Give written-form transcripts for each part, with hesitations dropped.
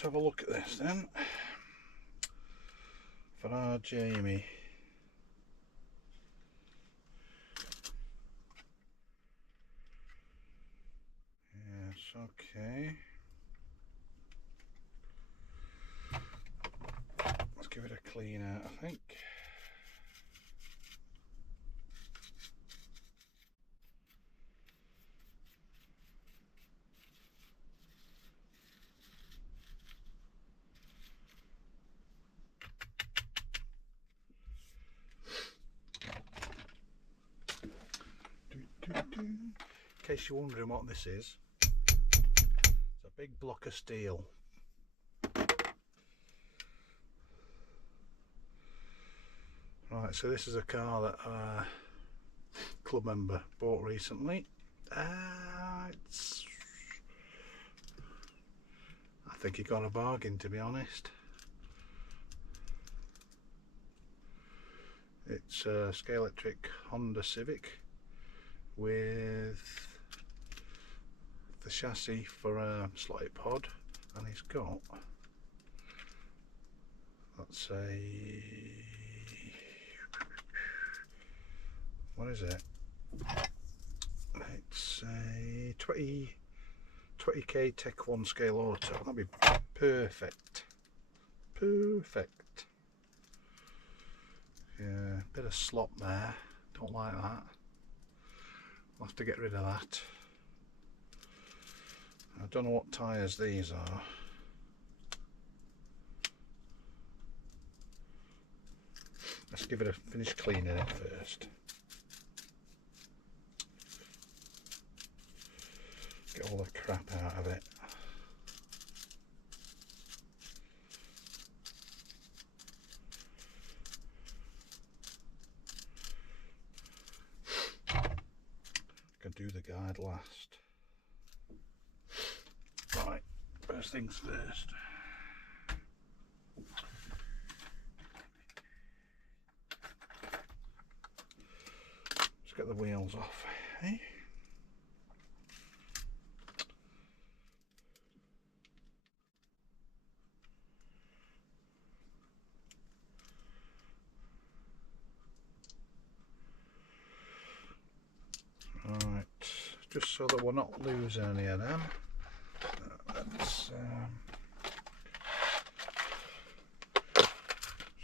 let's have a look at this then. For our Jamie. Yes, okay. Let's give it a clean out, I think. In case you're wondering what this is, it's a big block of steel. Right, so this is a car that a club member bought recently. I think he got a bargain, to be honest. It's a Scalextric Hinda Civic with the chassis for a SlotIt pod, and he's got, that's a, what is it? It's a 20k Tech 1 Scaleauto. That'd be perfect. Perfect. Yeah, bit of slop there. Don't like that. I'll have to get rid of that. I don't know what tyres these are. Let's give it a finish cleaning it first. Get all the crap out of it. Can do the guide last. Right, first things first. Let's get the wheels off, eh? Right, just so that we're not losing any of them. Let's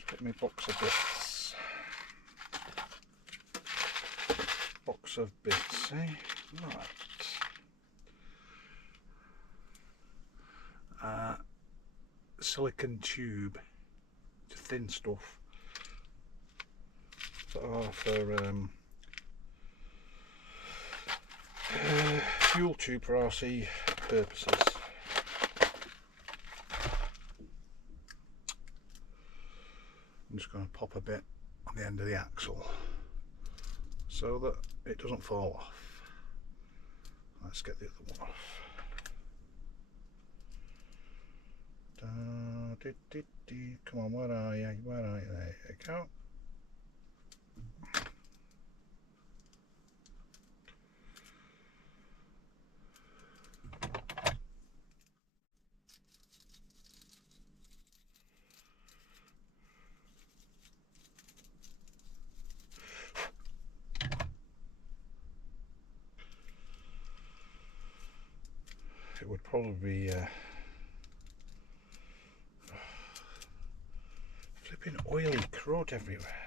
get me box of bits. Box of bits, eh? Right. Silicon tube, thin stuff. For fuel tube for RC purposes. I'm just going to pop a bit on the end of the axle so that it doesn't fall off. Let's get the other one off. Come on, where are you? Where are you? There you go. It would probably be flipping oily crud everywhere.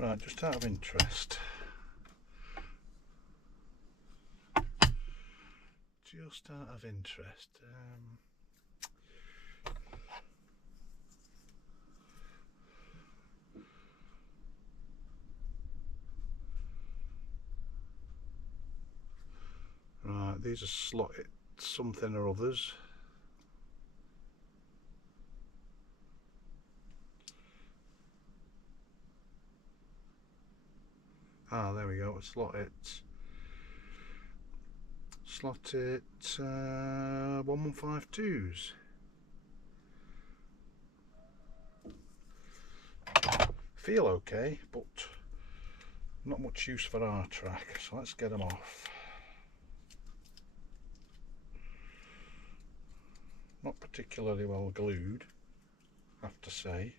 Right, just out of interest, right, these are SlotIt something or others. Ah, there we go. SlotIt. SlotIt 1152s. Feel okay, but not much use for our track, so let's get them off. Not particularly well glued, I have to say.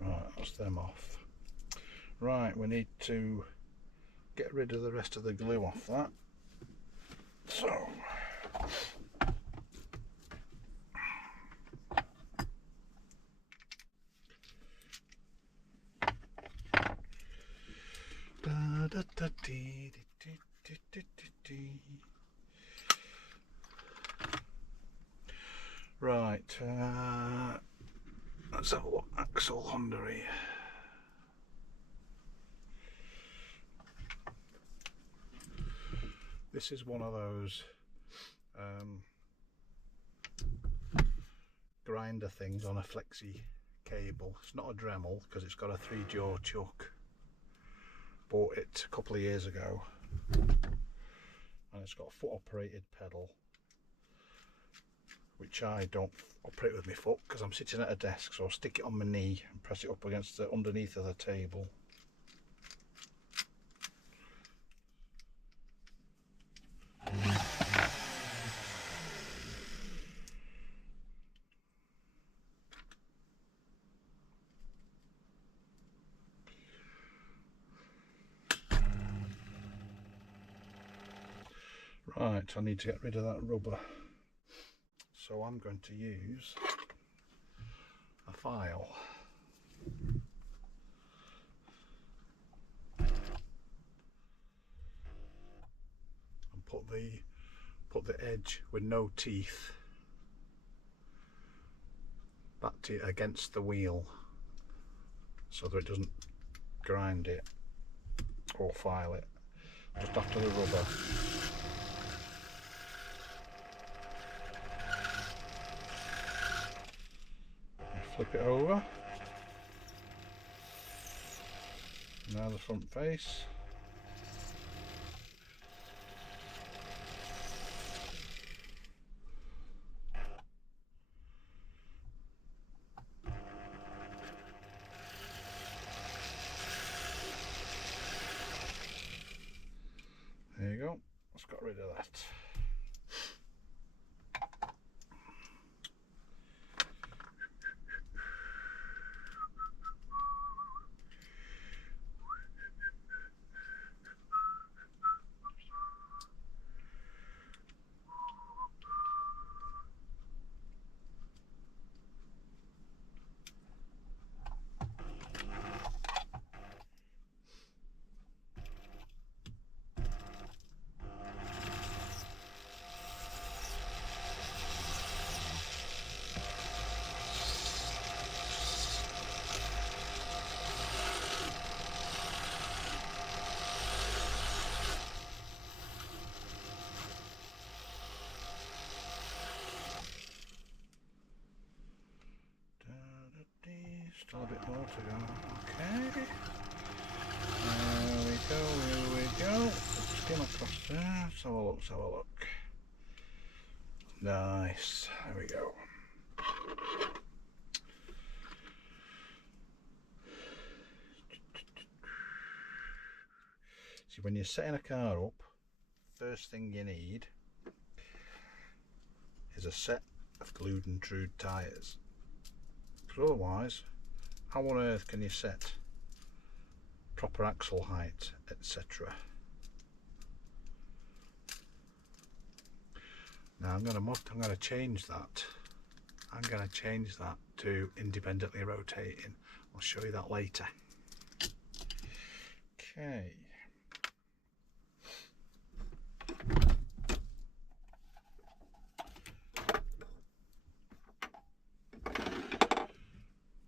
Right, that's them off. Right, we need to get rid of the rest of the glue off that. So right, let's have a look. Axle Honda here. This is one of those grinder things on a flexi cable. It's not a Dremel because it's got a 3-jaw chuck. Bought it a couple of years ago, and it's got a foot operated pedal, which I don't operate with my foot because I'm sitting at a desk, so I'll stick it on my knee and press it up against the underneath of the table. Right, I need to get rid of that rubber, so I'm going to use a file. And put the edge with no teeth back against the wheel so that it doesn't grind it or file it just after the rubber. Flip it over. Now the front face. There you go. Let's get rid of that. Still a bit more to go. Okay. Here we go. Skim across there. Let's have a look, let's have a look. Nice. There we go. See, when you're setting a car up, first thing you need is a set of glued and trued tyres. Because otherwise, how on earth can you set proper axle height, etc.? Now I'm going to change that. I'm going to change that to independently rotating. I'll show you that later. Okay.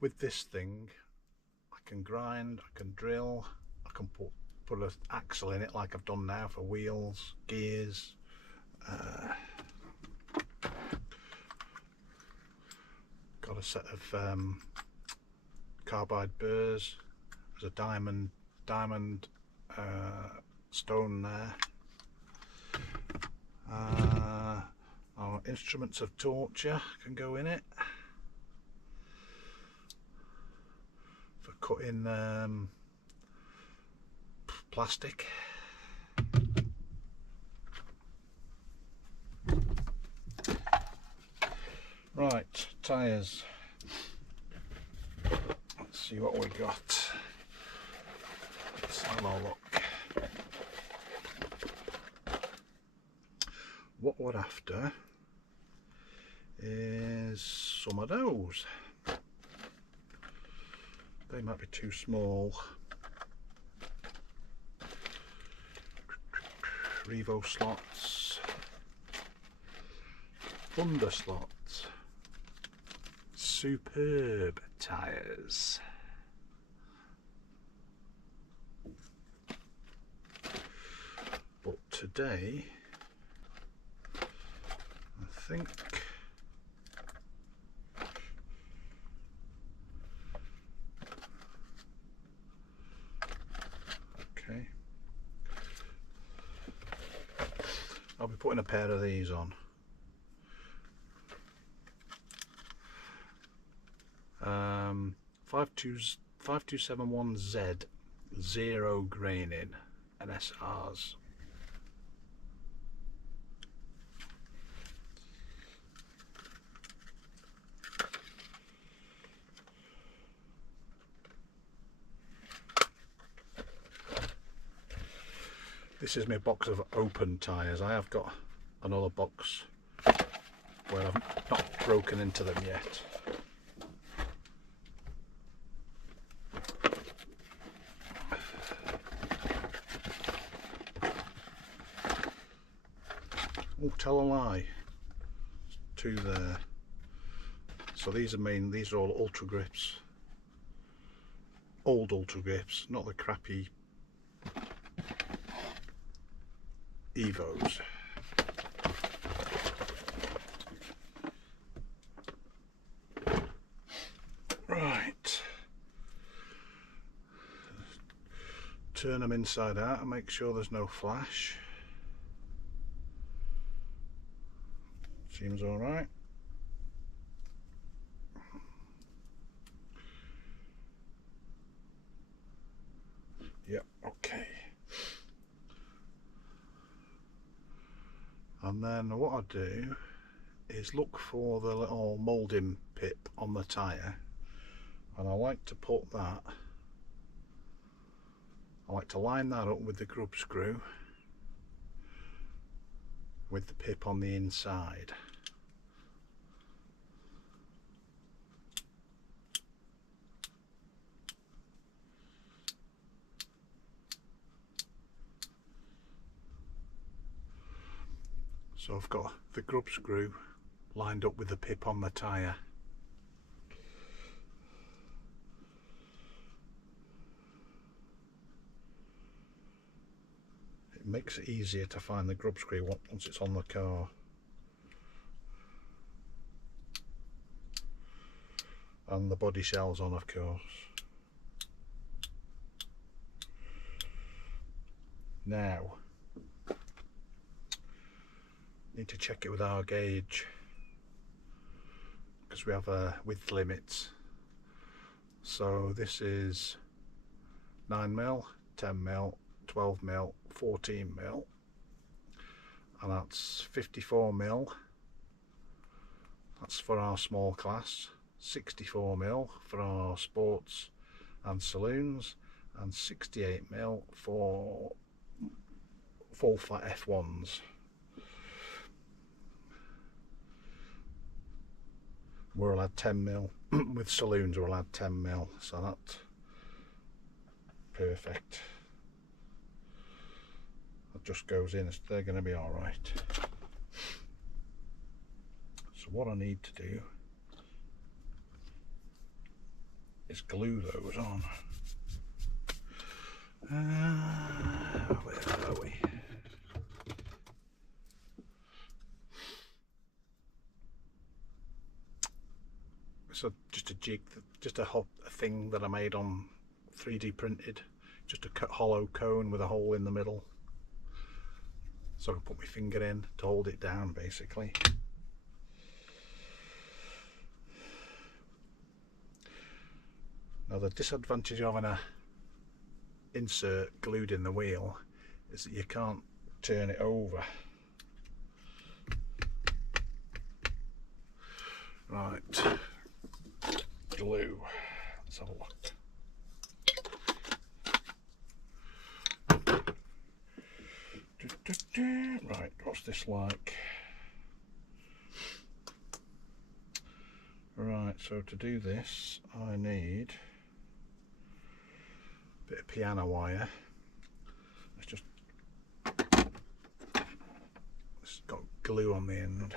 with this thing I can grind, I can drill, I can put an axle in it like I've done now for wheels, gears. Got a set of carbide burrs. There's a diamond stone there. Our instruments of torture can go in it for cutting plastic. Right, tyres. Let's see what we got. Let's have a look. What we're after is some of those. They might be too small. Revo slots, Thunderslot, superb tyres. But today, I think okay, I'll be putting a pair of these on. 5271Z zero graining NSRs. This is my box of open tyres. I have got another box where I've not broken into them yet. Oh, tell a lie. Two there. So these are all ultra grips. Old ultra grips, not the crappy Evos. Right. Turn them inside out and make sure there's no flash. Seems all right. Yep, okay. And then what I do is look for the little moulding pip on the tyre, and I like to put that, I like to line that up with the grub screw with the pip on the inside. So I've got the grub screw lined up with the pip on the tyre. It makes it easier to find the grub screw once it's on the car. And the body shell's on, of course. Now, need to check it with our gauge because we have width limits. So this is 9mm, 10mm, 12mm, 14mm, and that's 54mm. That's for our small class. 64mm for our sports and saloons, and 68mm for full flat F1s. We're allowed 10mm, with saloons we're allowed 10mm, so that's perfect. That just goes in, they're going to be alright. So what I need to do is glue those on. Where are we? So just a jig, just a thing that I made on 3D printed, just a hollow cone with a hole in the middle, so I can put my finger in to hold it down basically. Now the disadvantage of an insert glued in the wheel is that you can't turn it over. Right, glue, let's have a look. Right, what's this like? Right, so to do this I need a bit of piano wire. It's got glue on the end.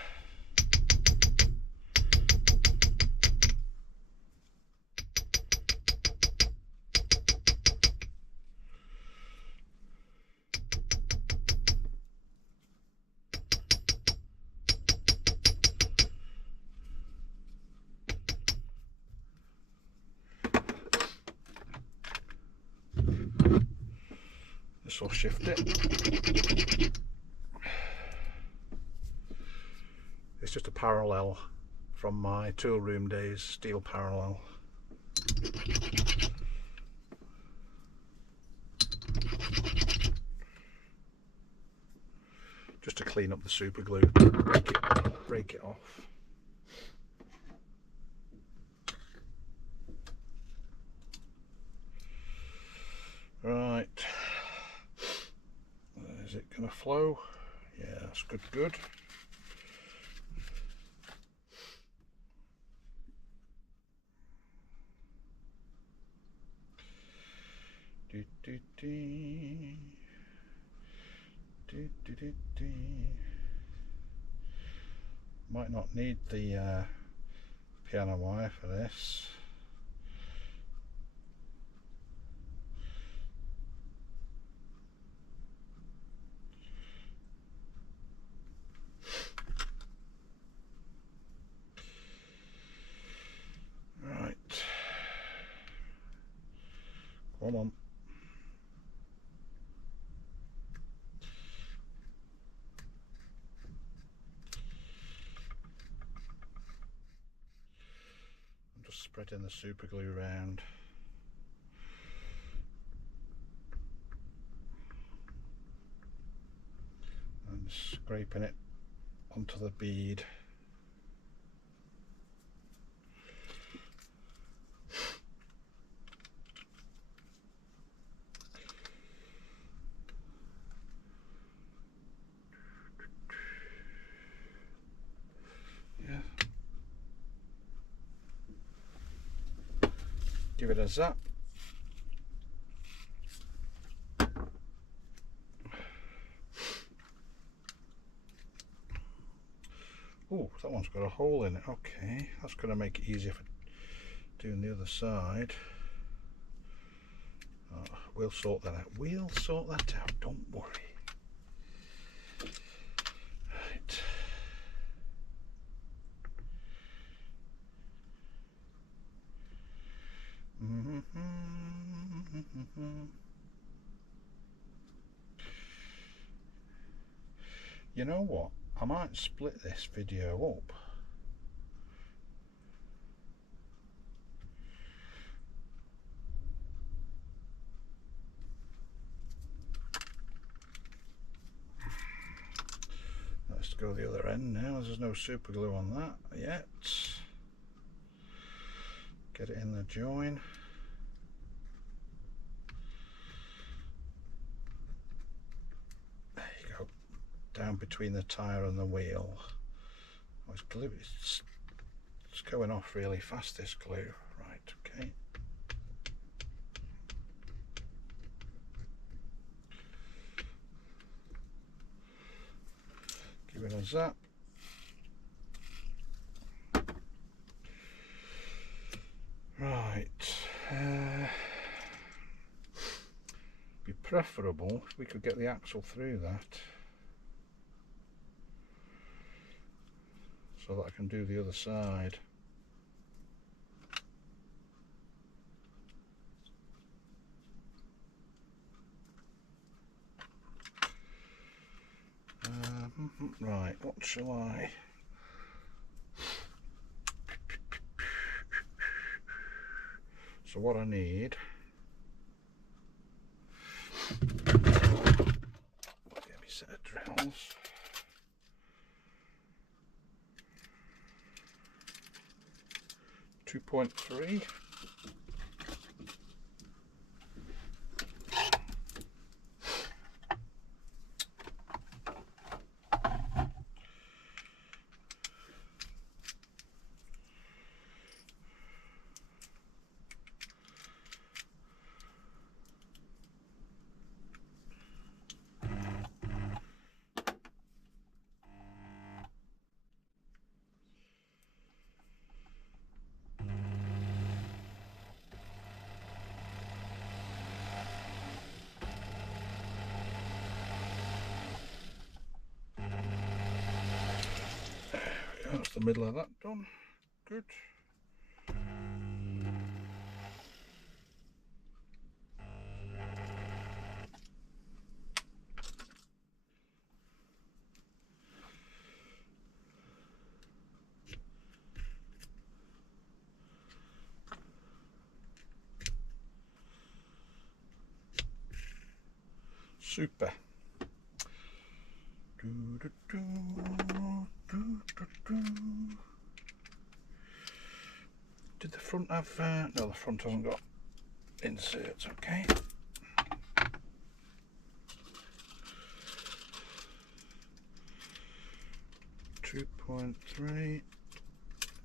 This will shift it. It's just a parallel from my tool room days, steel parallel. Just to clean up the super glue, break it off. Right. Is it going to flow? Yeah, that's good. Might not need the piano wire for this. Right, come on. I'm just spreading the super glue around. And scraping it onto the bead. Give it a zap. Oh, that one's got a hole in it. Okay, that's going to make it easier for doing the other side. Oh, we'll sort that out. We'll sort that out, don't worry. Right. You know what? I might split this video up. Let's go the other end now. There's no super glue on that yet. Get it in the join. There you go. Down between the tyre and the wheel. Oh, it's glue. It's going off really fast, this glue. Right, okay. Give it a zap. Right. preferable if we could get the axle through that, so that I can do the other side. Right, what shall I? So what I need, get me a set of Dremels. .3. That's the middle of that done. Good. Super. Did the front have, no, the front hasn't got inserts, okay. .3,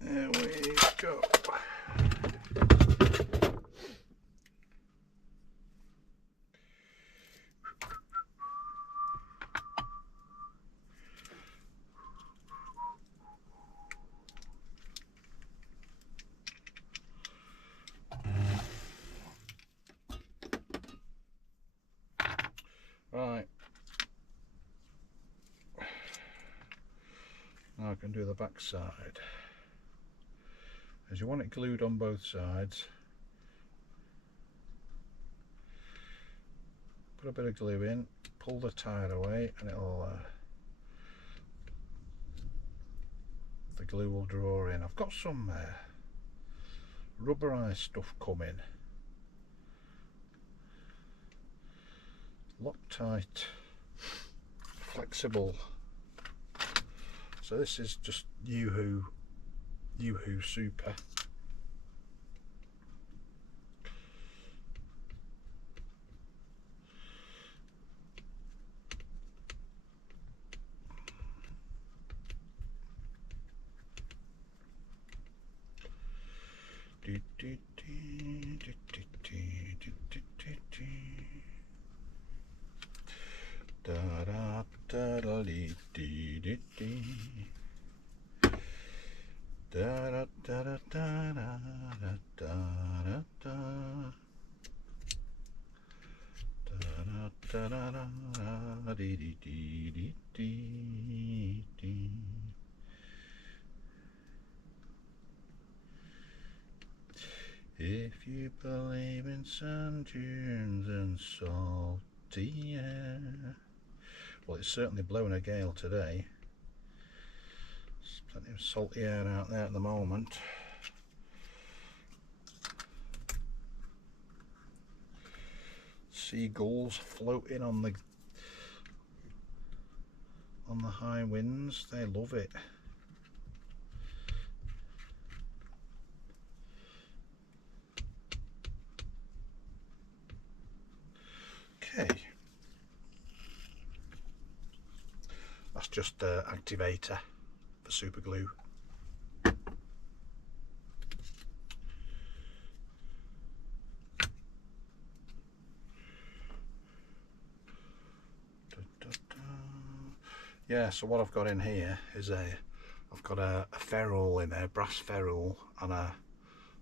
there we go. Right, now I can do the back side. As you want it glued on both sides, put a bit of glue in, pull the tyre away, and it'll the glue will draw in. I've got some rubberized stuff coming, Loctite flexible, so this is just Yoo-hoo super. If you believe in sand dunes and salty air. Well, it's certainly blowing a gale today. There's plenty of salty air out there at the moment. Seagulls floating on the high winds, they love it. Okay, that's just the activator for super glue. Yeah, so what I've got in here is I've got a ferrule in there, brass ferrule, and I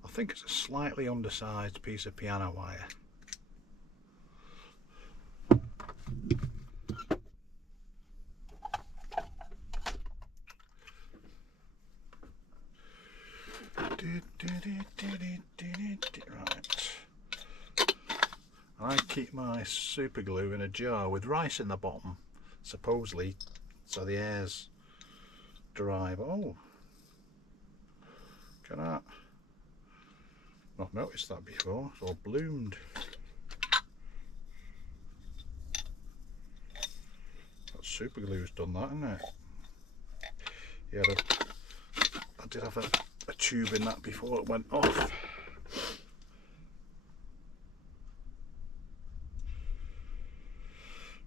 think it's a slightly undersized piece of piano wire. Right. I keep my super glue in a jar with rice in the bottom, supposedly, so the airs drive. Oh, look at that. Not noticed that before. It's all bloomed. That super glue's done that, isn't it? Yeah, I did have a tube in that before it went off.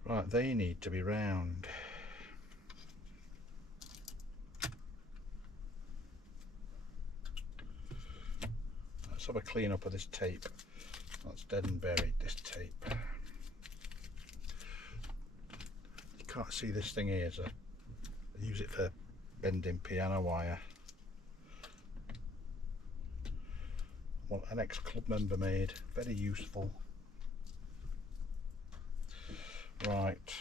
Right, they need to be round. Let's have a clean up of this tape. That's dead and buried, this tape. You can't see this thing here, so I use it for bending piano wire. Well, an ex-club member made, very useful. Right.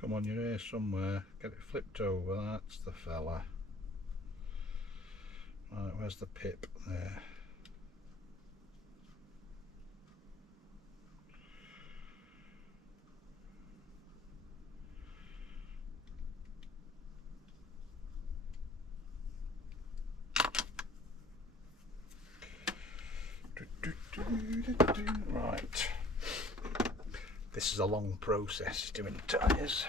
Come on, you're here somewhere. Get it flipped over. That's the fella. Right, where's the pip? There. Right. This is a long process doing tyres.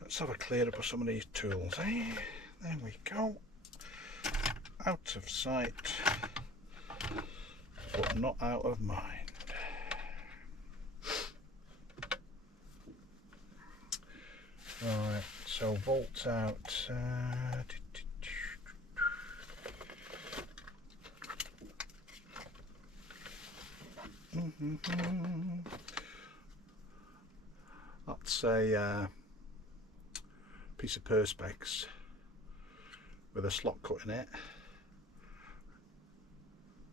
Let's have a clear up of some of these tools, eh? There we go. Out of sight, but not out of mind. Right, so bolts out. That's a piece of perspex with a slot cut in it,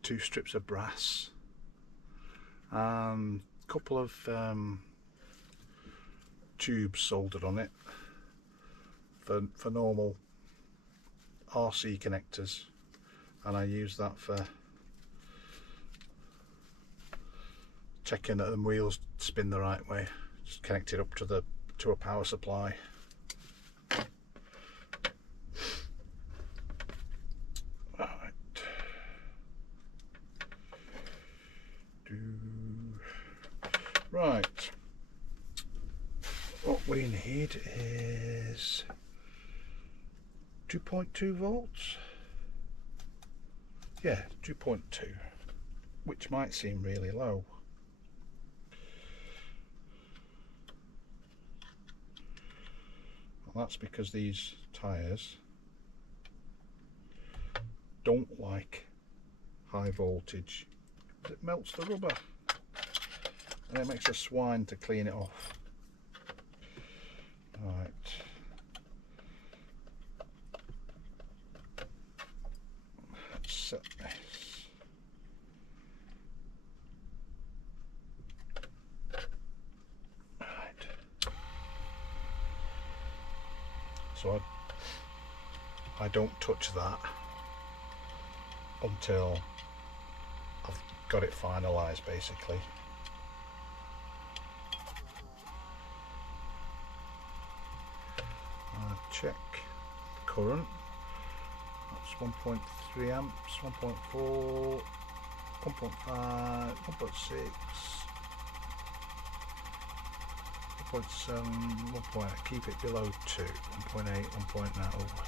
2 strips of brass, and a couple of tubes soldered on it for normal RC connectors, and I use that for checking that the wheels spin the right way. Just connect it up to a power supply. Right, what we need is 2.2 volts. Yeah, 2.2, which might seem really low. Well, that's because these tyres don't like high voltage. It melts the rubber. And it makes a swine to clean it off. Right. Let's set this. Right. So I don't touch that until I've got it finalised, basically. Check current. That's 1.3 amps, 1.4, 1.5, 1.6, 1.7, 1. Keep it below 2, 1.8, 1.9.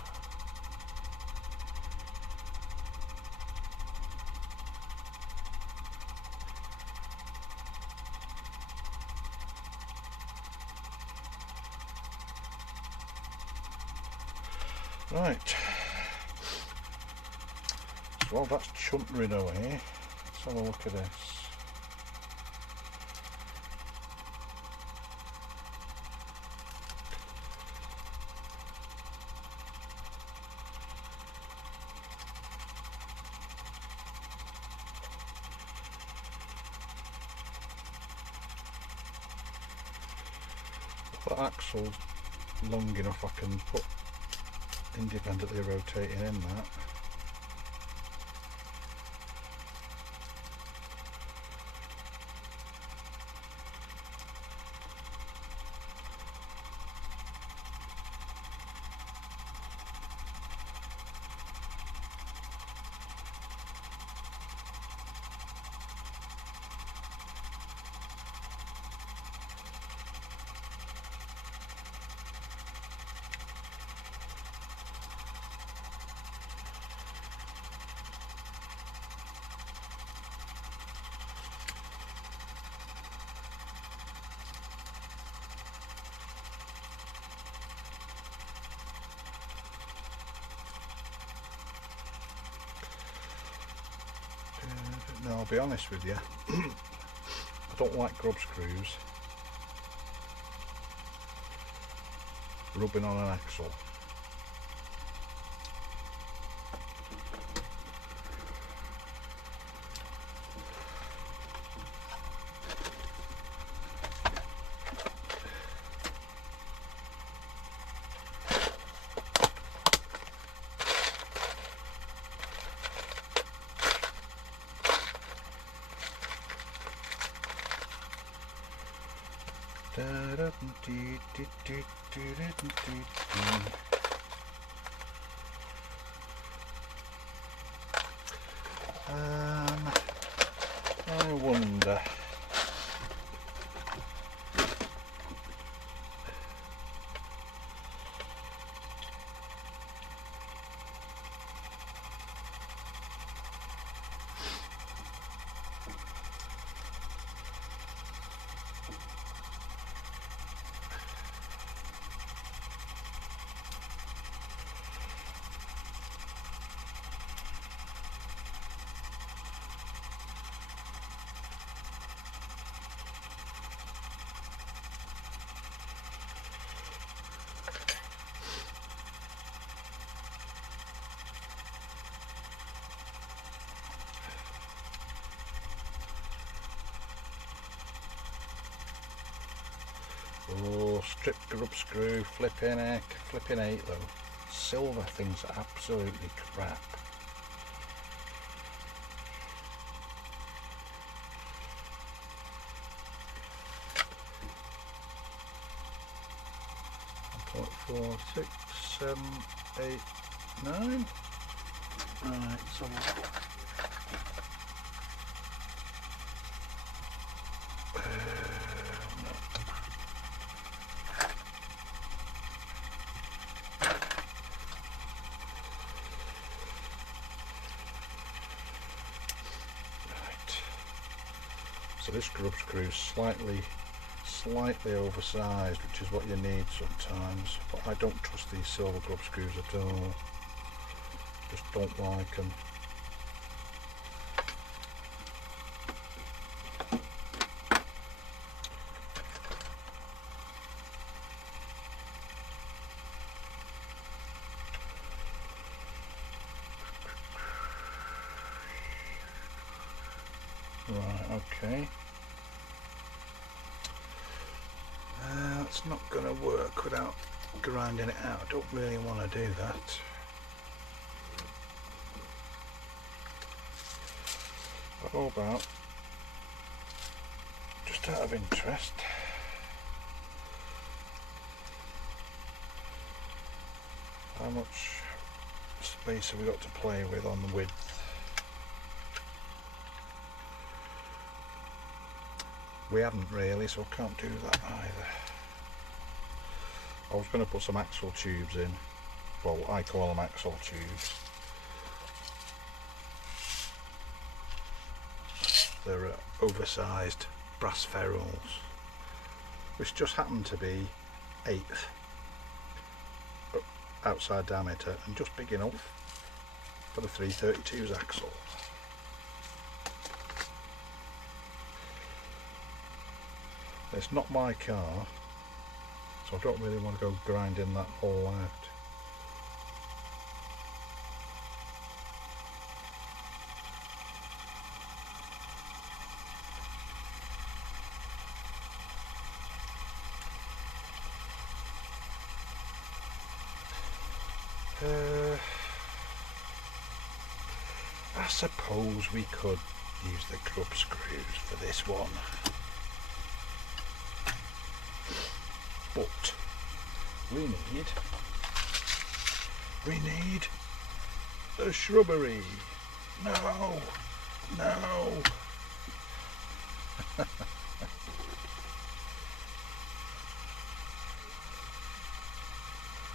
Right, Well, that's chuntering away. Let's have a look at this. If the axle's long enough, I can put independently rotating in that. Now, I'll be honest with you, I don't like grub screws rubbing on an axle. I wonder. Oh, stripped grub screw, flipping heck, flipping 8 though. Silver things are absolutely crap. Point 4, 6, 7, 8, 9. Right, so So this grub screw is slightly oversized, which is what you need sometimes, but I don't trust these silver grub screws at all. Just don't like them. Right, okay. That's not going to work without grinding it out. I don't really want to do that. How about, just out of interest, how much space have we got to play with on the width? We haven't really, so I can't do that either. I was going to put some axle tubes in. Well, I call them axle tubes. They're oversized brass ferrules, which just happen to be 1/8 outside diameter and just big enough for the 332's axle. It's not my car, so I don't really want to go grinding that hole out. I suppose we could use the grub screws for this one, but we need the shrubbery. No.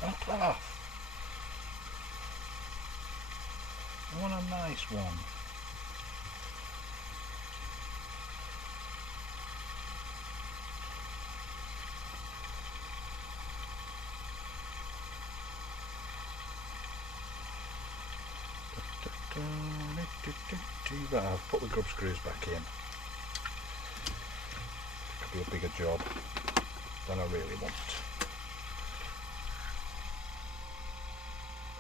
Knock off. I want a nice one. Right, I've put the grub screws back in. Could be a bigger job than I really want.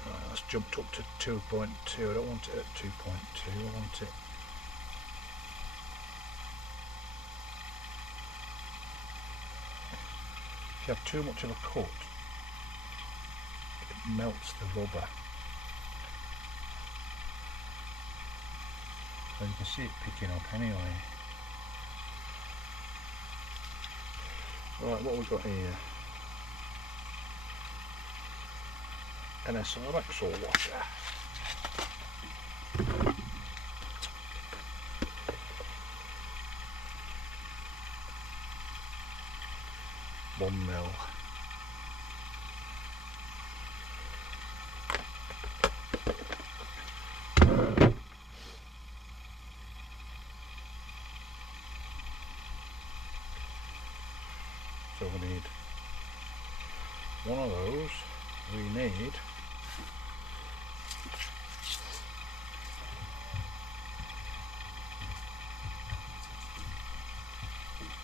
Right, that's jumped up to 2.2. I don't want it at 2.2. I want it. If you have too much of a cut, it melts the rubber. So you can see it picking up anyway. Right, what have we got here? NSR axle washer. $1 mil. So we need one of those. We need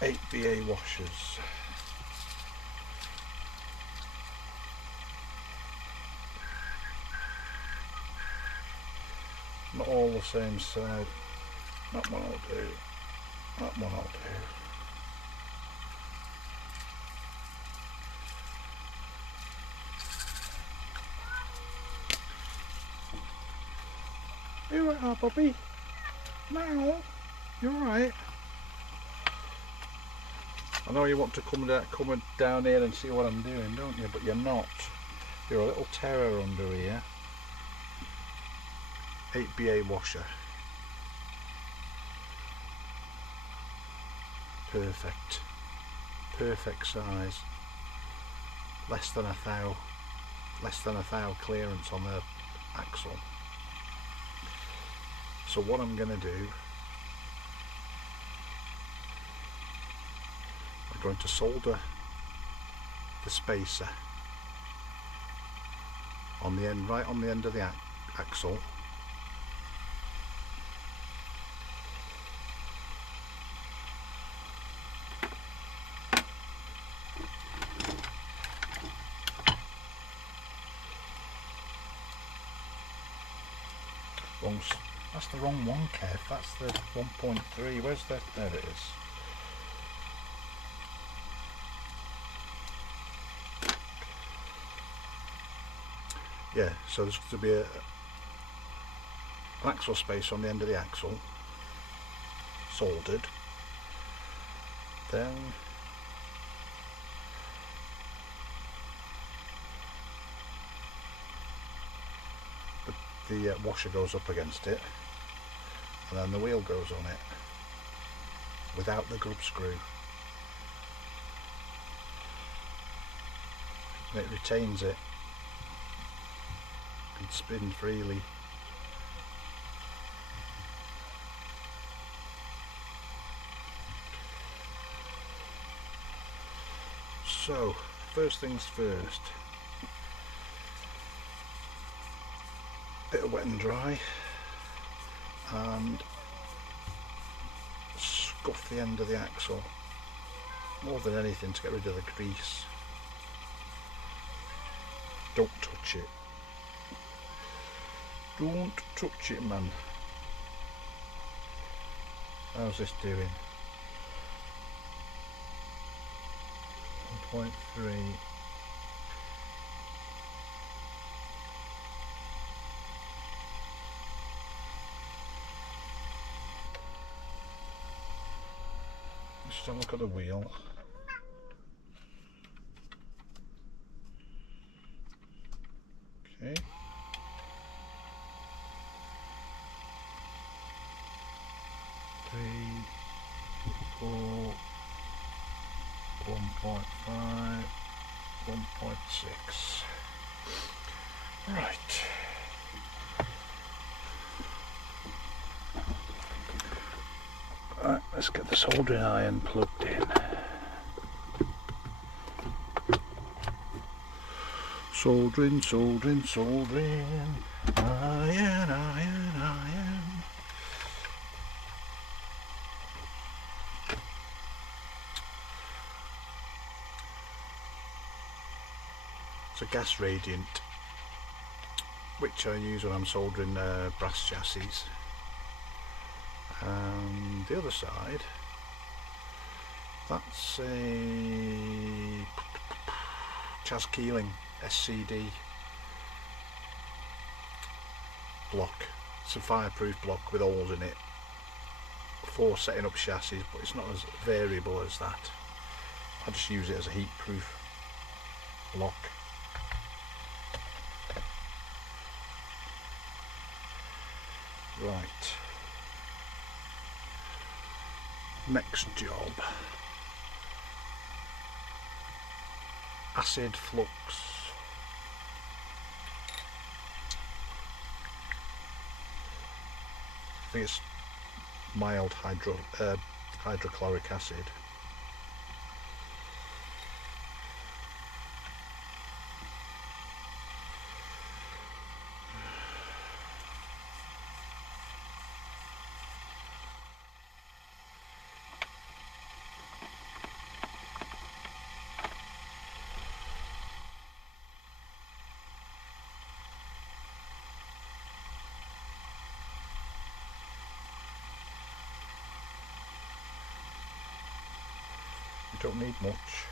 8 BA washers. Not all the same side. That one I'll do. That one I'll do. You alright, Bobbie? No, you're alright. I know you want to come down here and see what I'm doing, don't you? But you're not. You're a little terror under here. 8 BA washer. Perfect. Perfect size. Less than a thou clearance on the axle. So what I'm going to do, I'm going to solder the spacer on the end, right on the end of the axle. That's the wrong one, Kev. That's the 1.3. Where's that? There it is. Yeah, so there's going to be an axle spacer on the end of the axle, soldered. Then the washer goes up against it, and then the wheel goes on it without the grub screw, and it retains it and spin freely. So first things first, bit of wet and dry and scuff the end of the hacksaw more than anything to get rid of the grease. Don't touch it. Don't touch it, man. How's this doing? 1.3. Let's have a look at the wheel. Okay. Three, 4, 1.5, 1.6. Right. Right, let's get the soldering iron plugged in. Soldering, soldering, soldering. Iron, iron, iron. It's a gas radiant which I use when I'm soldering brass chassis. And the other side, that's a Chas Keeling SCD block. It's a fireproof block with holes in it for setting up chassis, but it's not as variable as that. I just use it as a heat proof block. Right. Next job. Acid flux. I think it's mild hydrochloric acid. You don't need much.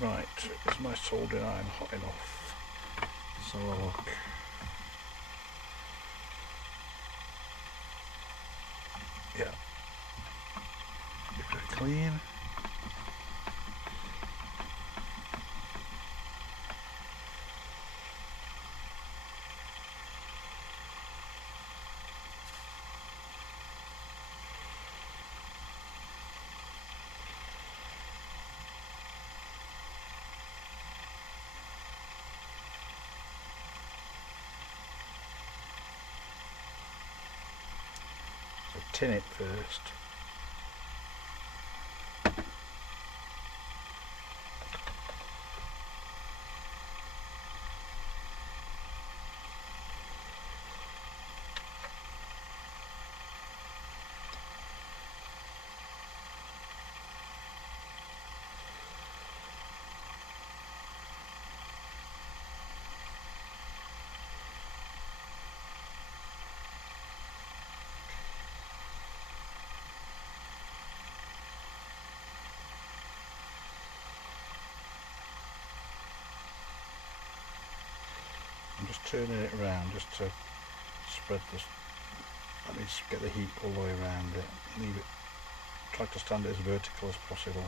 Right, is my soldering iron hot enough? Let's have a look. Yeah. Give it a clean. Tin it first. I'm just turning it around just to spread this. Let me get the heat all the way around it. Leave it. Try to stand it as vertical as possible.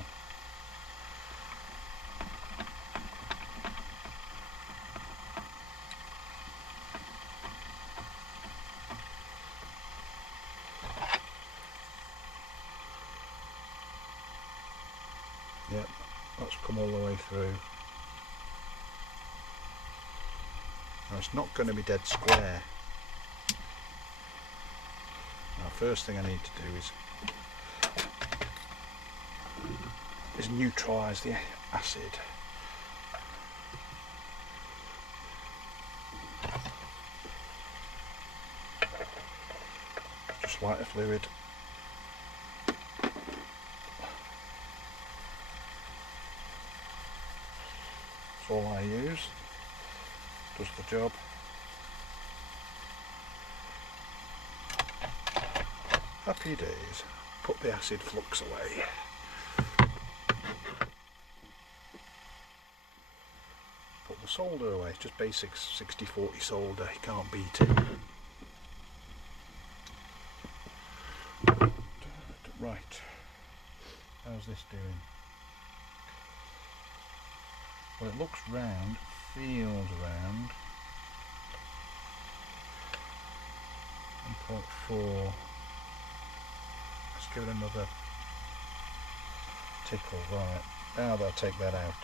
Yep, that's come all the way through. Now it's not going to be dead square first thing I need to do is neutralise the acid. Just lighter fluid. That's all I use. Does the job. Happy days. Put the acid flux away. Put the solder away. It's just basic 60-40 solder. You can't beat it. Right. How's this doing? Well, it looks round, feels round. 1.4. Let's give it another tickle. Right, now they'll take that out.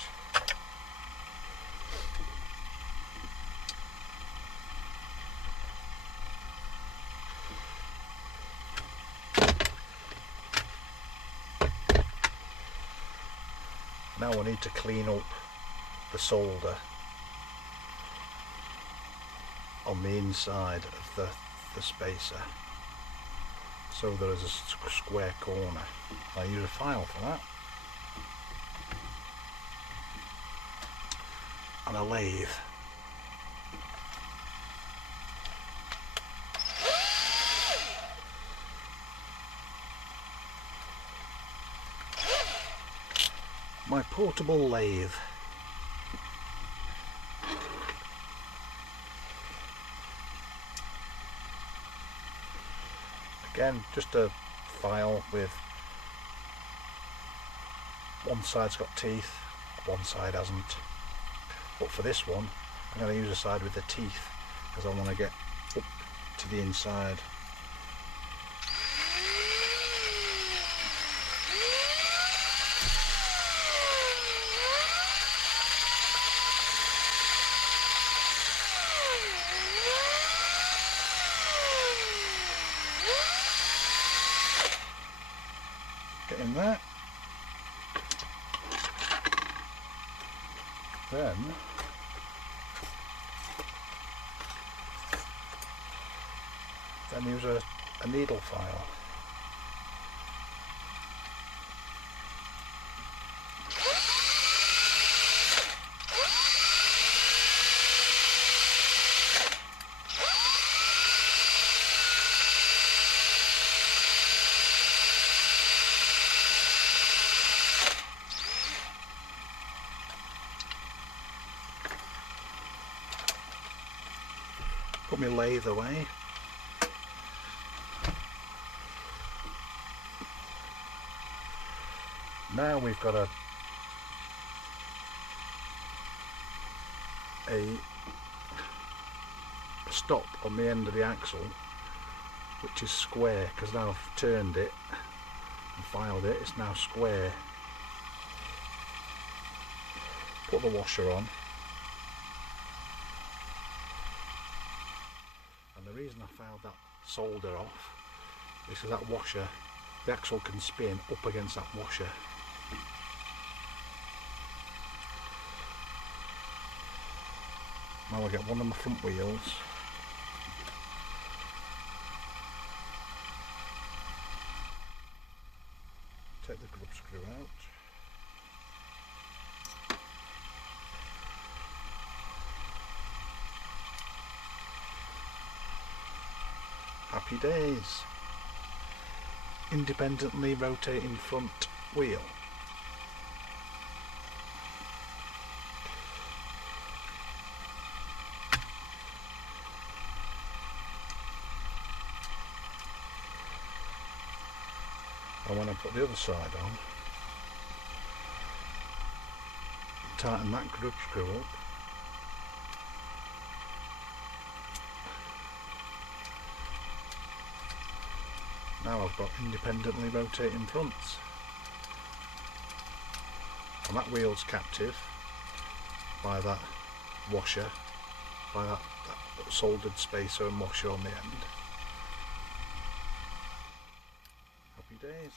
Now I need to clean up the solder on the inside of the spacer, so there is a square corner. I use a file for that and a lathe. My portable lathe. Again, just a file with one side's got teeth, one side hasn't. But for this one, I'm going to use a side with the teeth because I want to get up to the inside. In that, then use a needle file. Put my lathe away. Now we've got a stop on the end of the axle, which is square, because now I've turned it and filed it, it's now square. Put the washer on. The reason I filed that solder off is because that washer, the axle can spin up against that washer. Now I get one of my front wheels. Take the grub screw out. Happy days. Independently rotating front wheel. And when I put the other side on, tighten that grub screw up. Now I've got independently rotating fronts, and that wheel's captive by that washer, by that soldered spacer and washer on the end. days.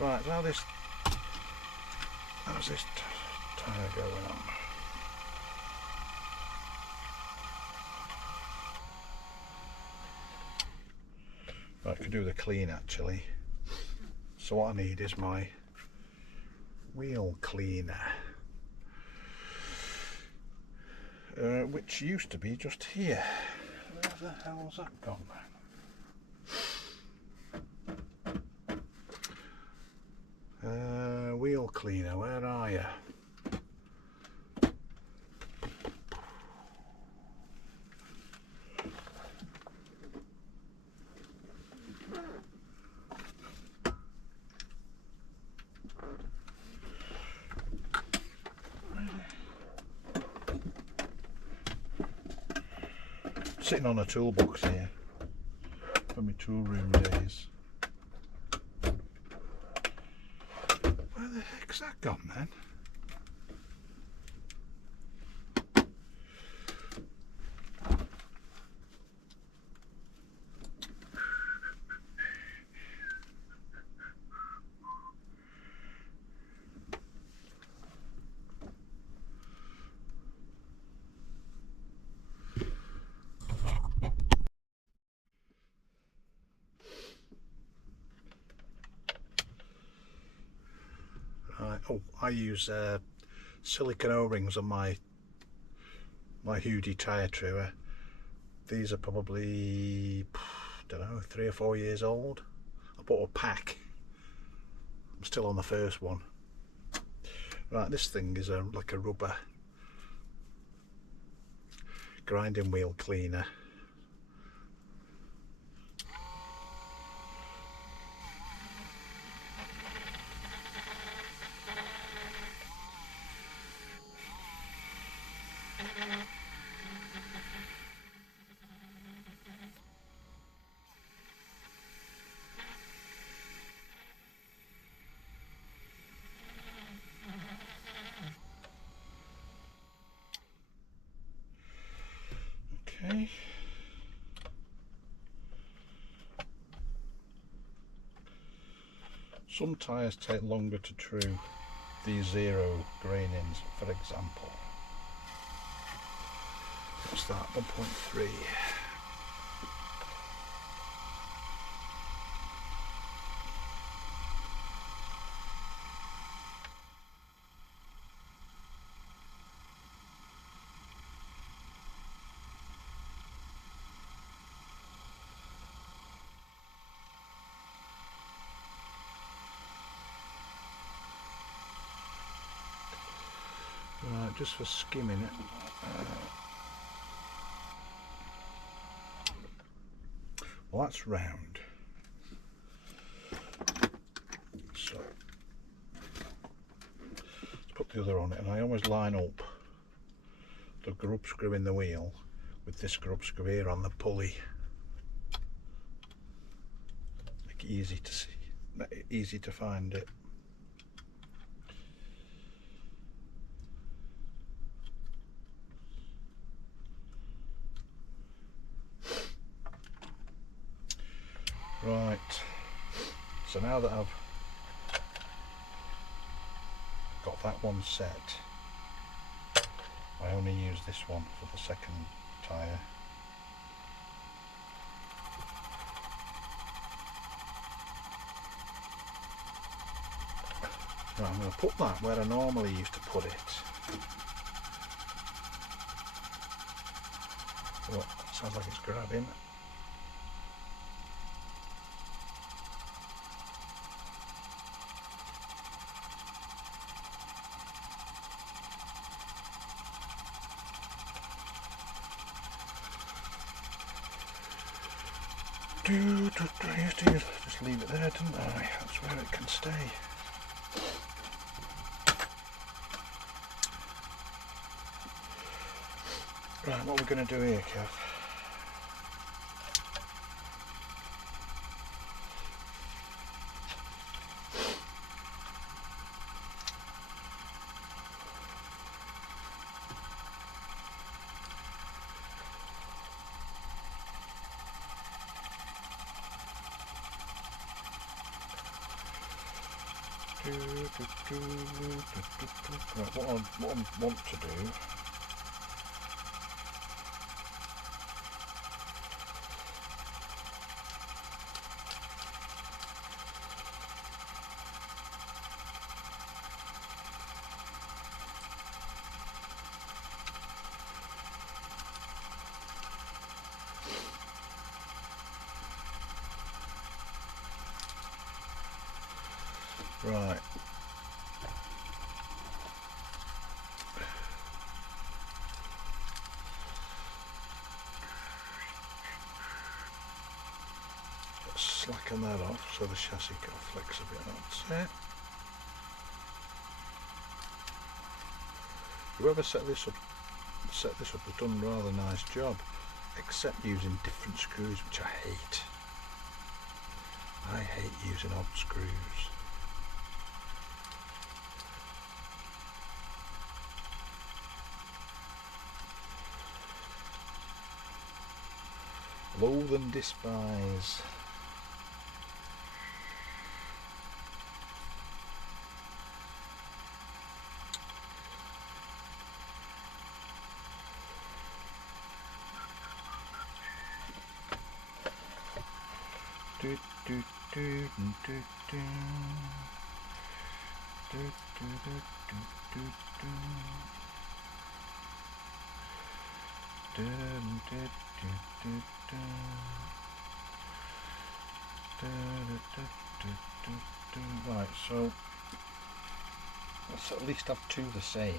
Right, so how's this tyre going on? Right, I could do the clean actually. So what I need is my wheel cleaner, which used to be just here. Where the hell's that gone, man? Wheel cleaner, where are you? Sitting on a toolbox here for my tool room days. Where the heck's that gone then? Oh, I use silicone O-rings on my Hudy tyre truer. These are probably, I don't know, 3 or 4 years old. I bought a pack. I'm still on the first one. Right, this thing is like a rubber grinding wheel cleaner. Okay. Some tyres take longer to true, these zero grainings, for example. What's that? 1.3. Right, just for skimming it. Well, that's round. So let's put the other on it, and I always line up the grub screw in the wheel with this grub screw here on the pulley. Make it easy to see, easy to find it. Right, so now that I've got that one set, I only use this one for the second tyre. Right, I'm going to put that where I normally used to put it. Oh, sounds like it's grabbing. I used to just leave it there, didn't I? That's where it can stay. Right, what we're going to do here, Kev? Right, what I want to do, right, slacken that off so the chassis can flex a bit. That's it. Whoever set this up has done a rather nice job, except using different screws, which I hate. I hate using odd screws. Loathe and despise. Do do do do do do do do do do. Right, so let's at least have two the same.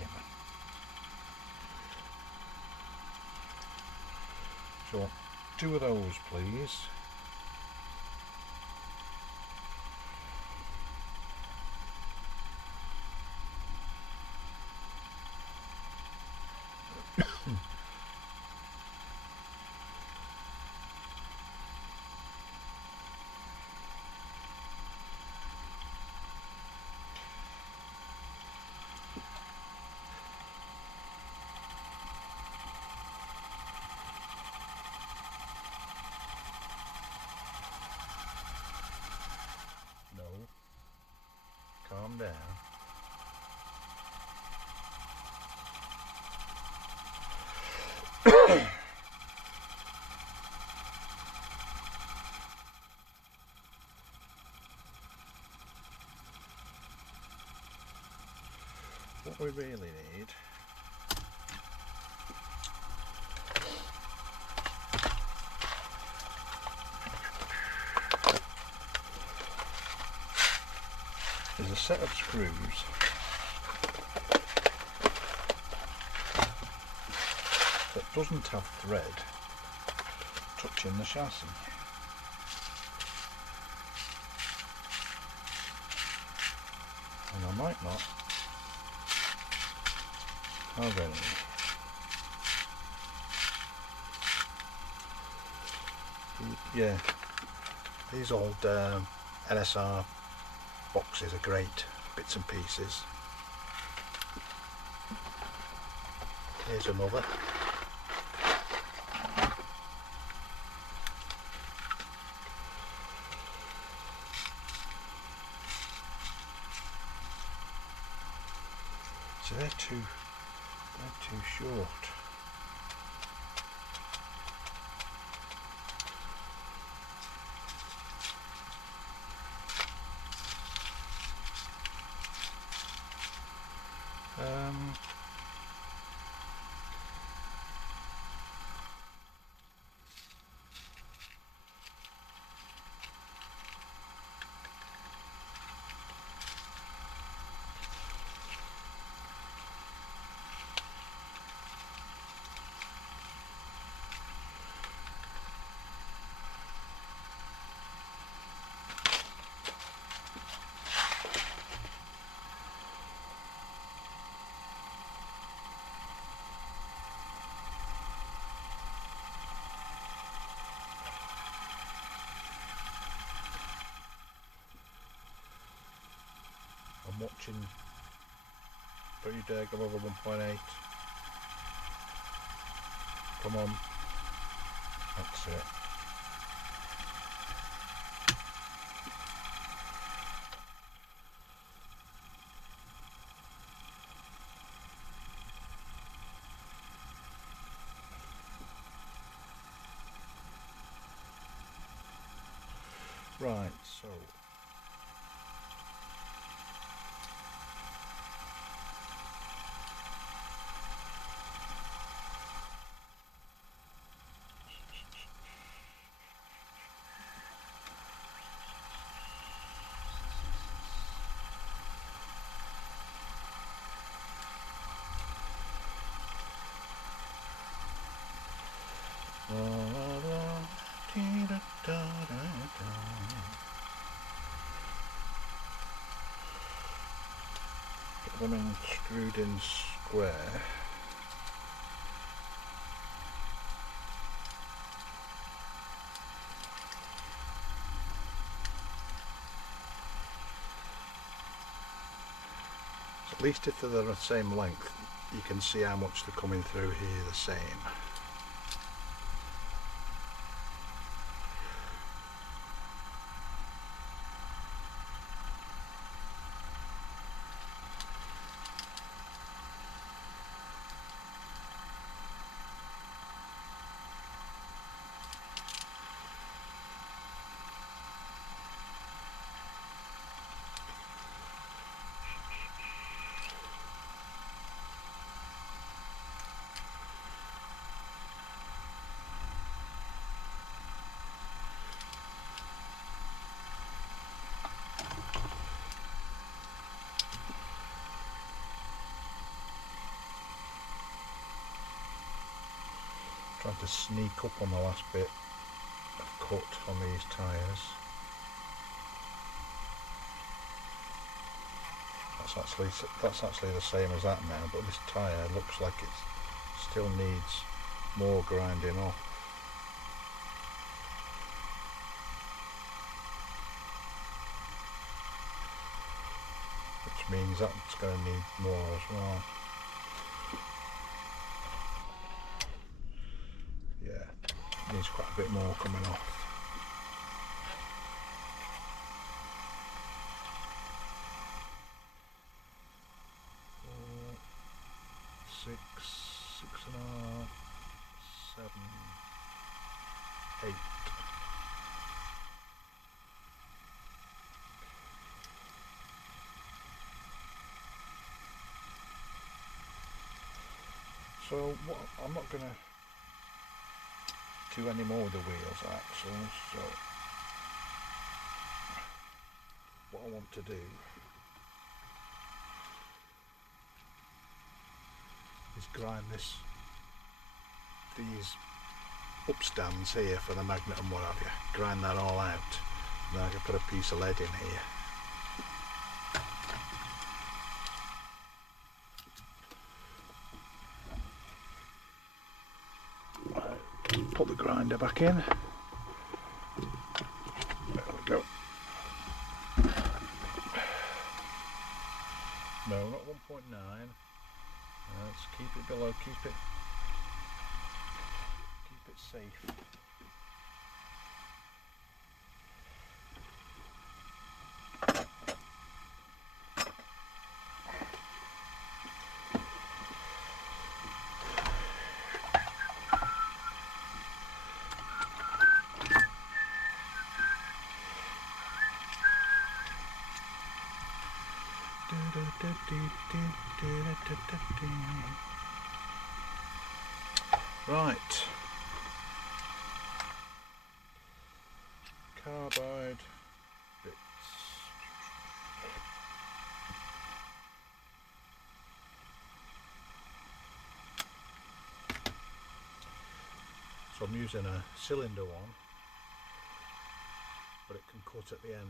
So two of those, please. Calm down. What we really need is a set of screws that doesn't have thread touching the chassis. And I might not have any. Yeah, these old NSR boxes are great, bits and pieces. Here's another. So they're too short. I'm watching. Don't you dare go over 1.8. Come on. That's it. Right, so get them in screwed in square. So at least if they're the same length, you can see how much they're coming through here the same. Tried to sneak up on the last bit of cut on these tyres. That's actually the same as that now, but this tyre looks like it still needs more grinding off. Which means that's going to need more as well. Yeah, needs quite a bit more coming off. Six and a half, 7, 8. So what, I'm not going to do any more with the wheels or axles, so what I want to do is grind these upstands here for the magnet and what have you, grind that all out, and then I can put a piece of lead in here. Put the grinder back in. There we go. No, not 1.9. Let's keep it below, keep it safe. Right, carbide bits. So I'm using a cylinder one, but it can cut at the end.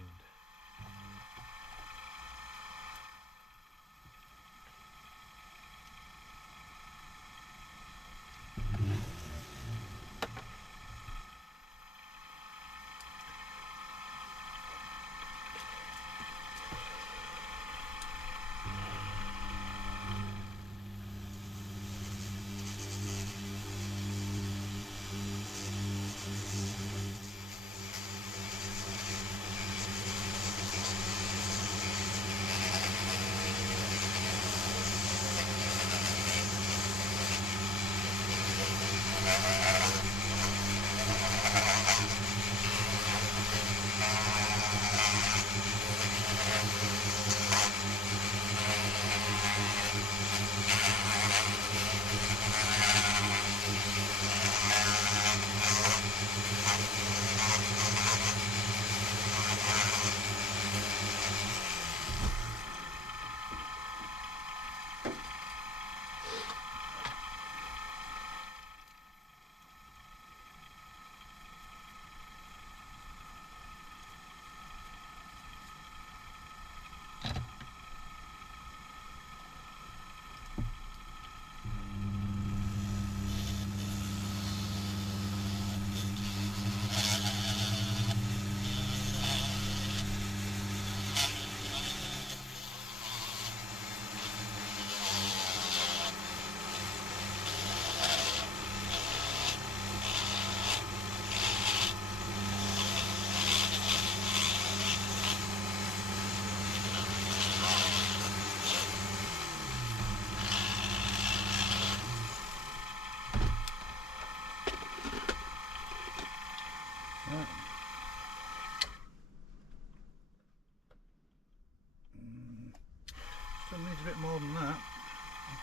Still needs a bit more than that.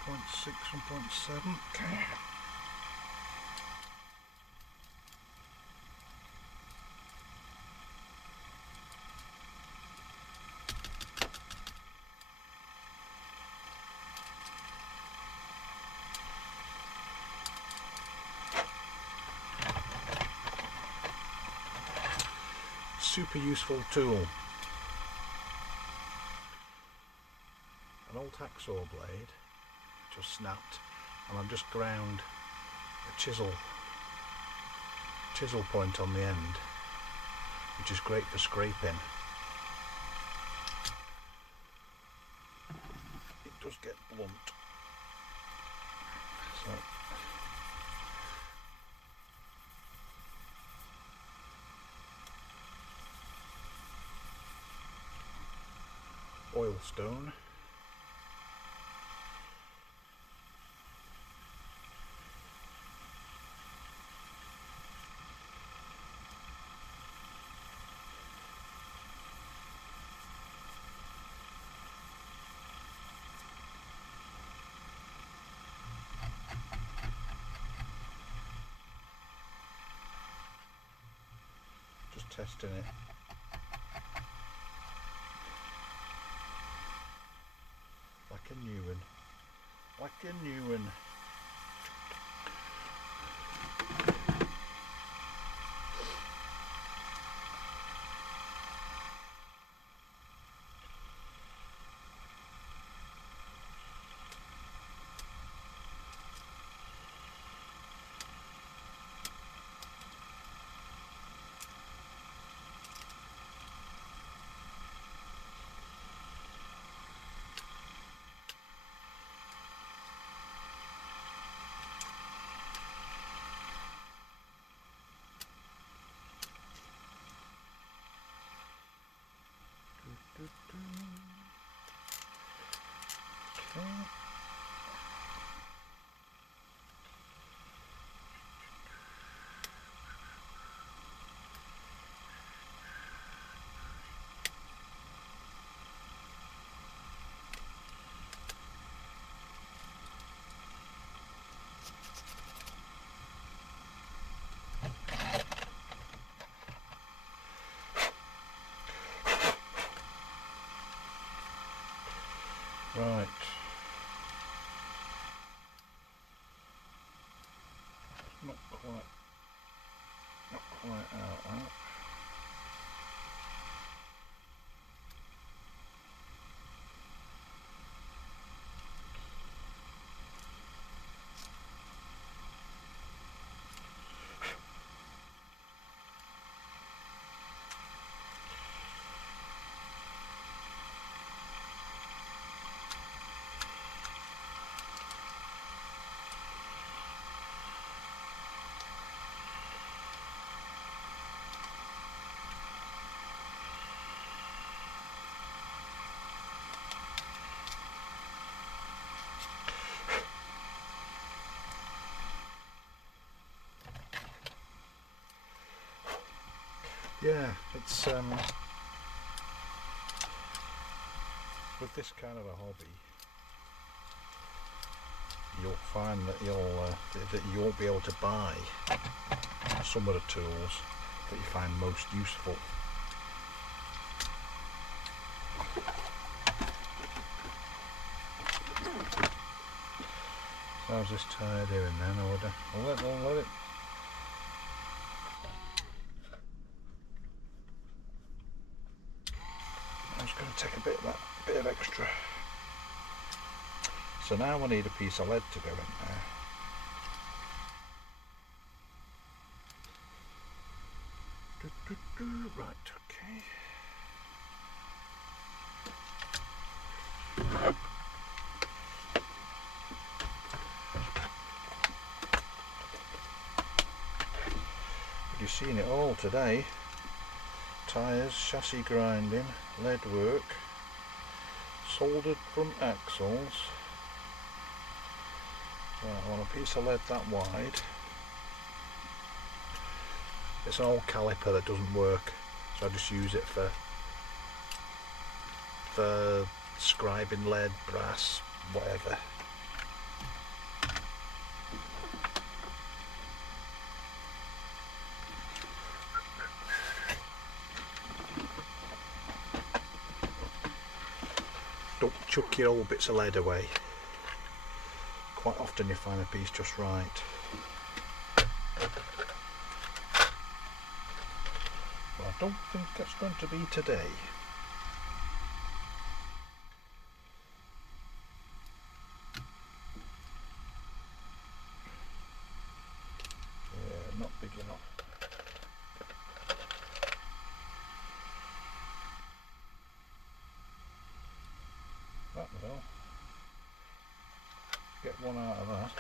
1.6, 1.7. Okay. Super useful tool. An old hacksaw blade just snapped, and I've just ground a chisel point on the end, which is great for scraping. It does get blunt, so oilstone. Just testing it. Like a new one. Like a new one. Okay. Right. Not quite out that. Yeah, it's with this kind of a hobby, you'll find that you won't be able to buy some of the tools that you find most useful. So how's this tyre doing then? I'll let it. I'm just going to take a bit of extra. So now I need a piece of lead to go in there. Right, okay. You've seen it all today. Tyres, chassis grinding, lead work, soldered front axles. Right, I want a piece of lead that wide. It's an old caliper that doesn't work, so I just use it for scribing lead, brass, whatever. Don't chuck your old bits of lead away. Quite often you find a piece just right. But I don't think that's going to be today. Yeah, not big enough. That will get one out of that.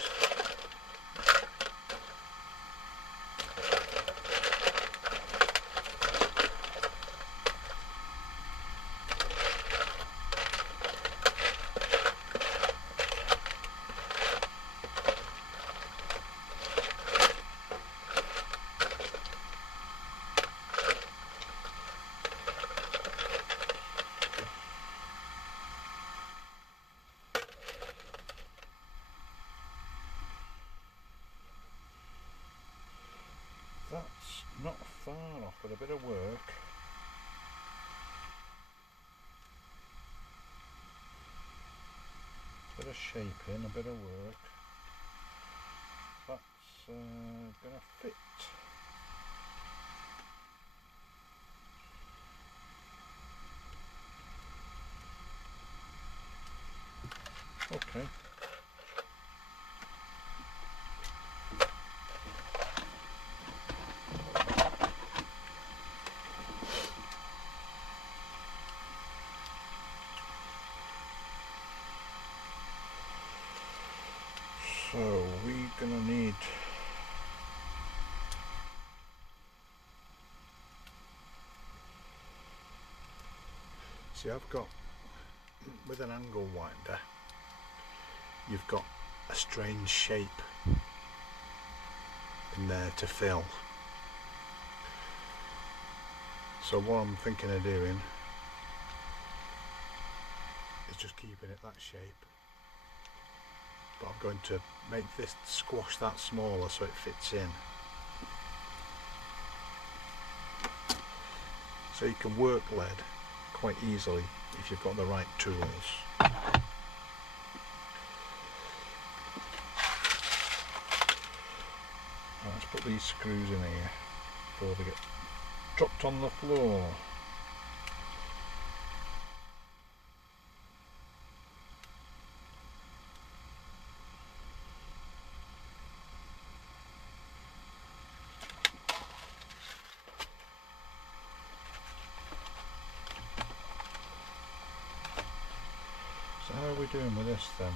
That's not far off with a bit of work. A bit of shaping, a bit of work. That's gonna fit. Okay. So we're gonna need see, I've got with an angle winder, you've got a strange shape in there to fill. So what I'm thinking of doing is just keeping it that shape. But I'm going to make this squash that smaller so it fits in. So you can work lead quite easily if you've got the right tools. Let's put these screws in here before they get dropped on the floor. So how are we doing with this then?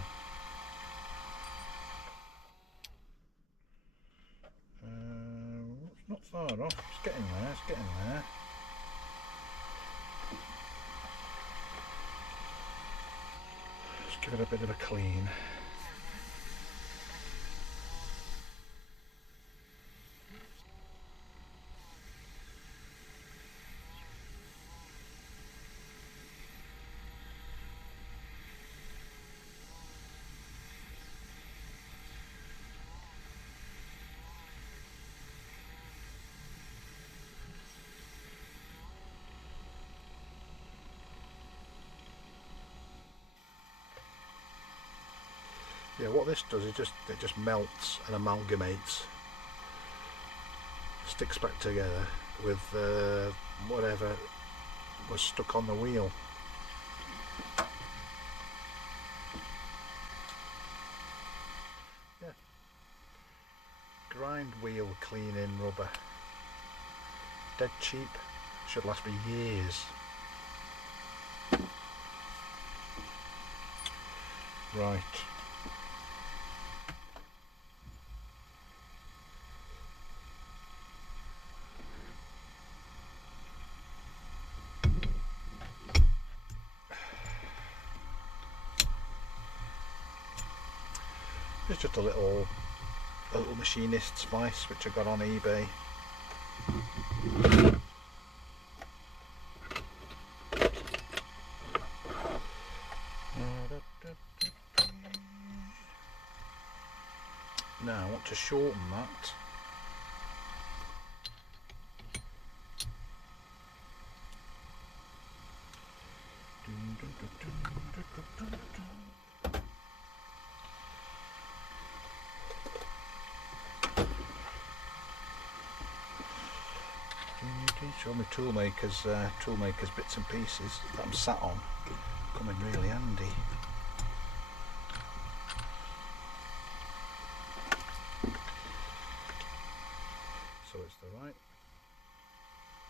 It's not far off, it's getting there, it's getting there. Just give it a bit of a clean. Yeah, what this does is it just melts and amalgamates, sticks back together with whatever was stuck on the wheel. Yeah, grind wheel cleaning rubber, dead cheap, should last me years. Right. It's just a little machinist's vice which I got on eBay. now, I want to shorten that. Show me toolmakers bits and pieces that I'm sat on, come in really handy. So it's the right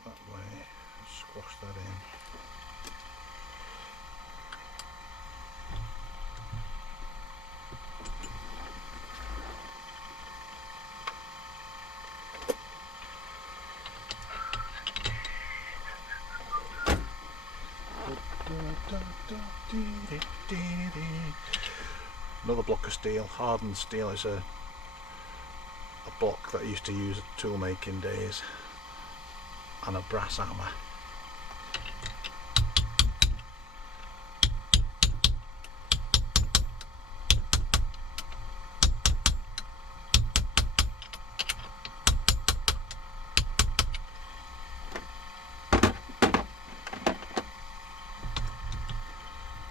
that way, squash that in. Another block of steel, hardened steel, is a block that I used to use at tool making days, and a brass hammer.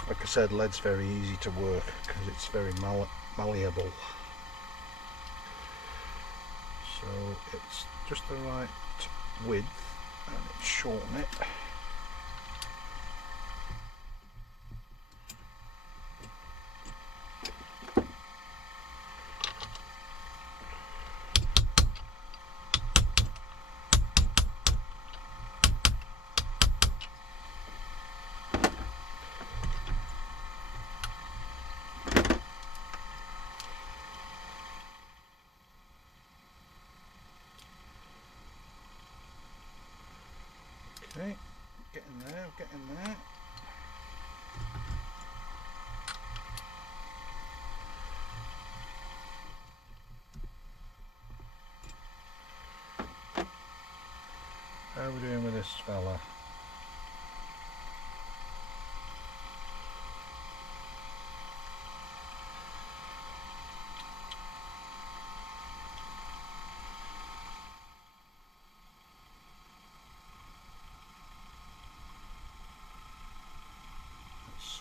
Like I said, lead's very easy to work because it's very malleable. So it's just the right width, and it's shorten it. Okay, getting there, getting there. How are we doing with this fella?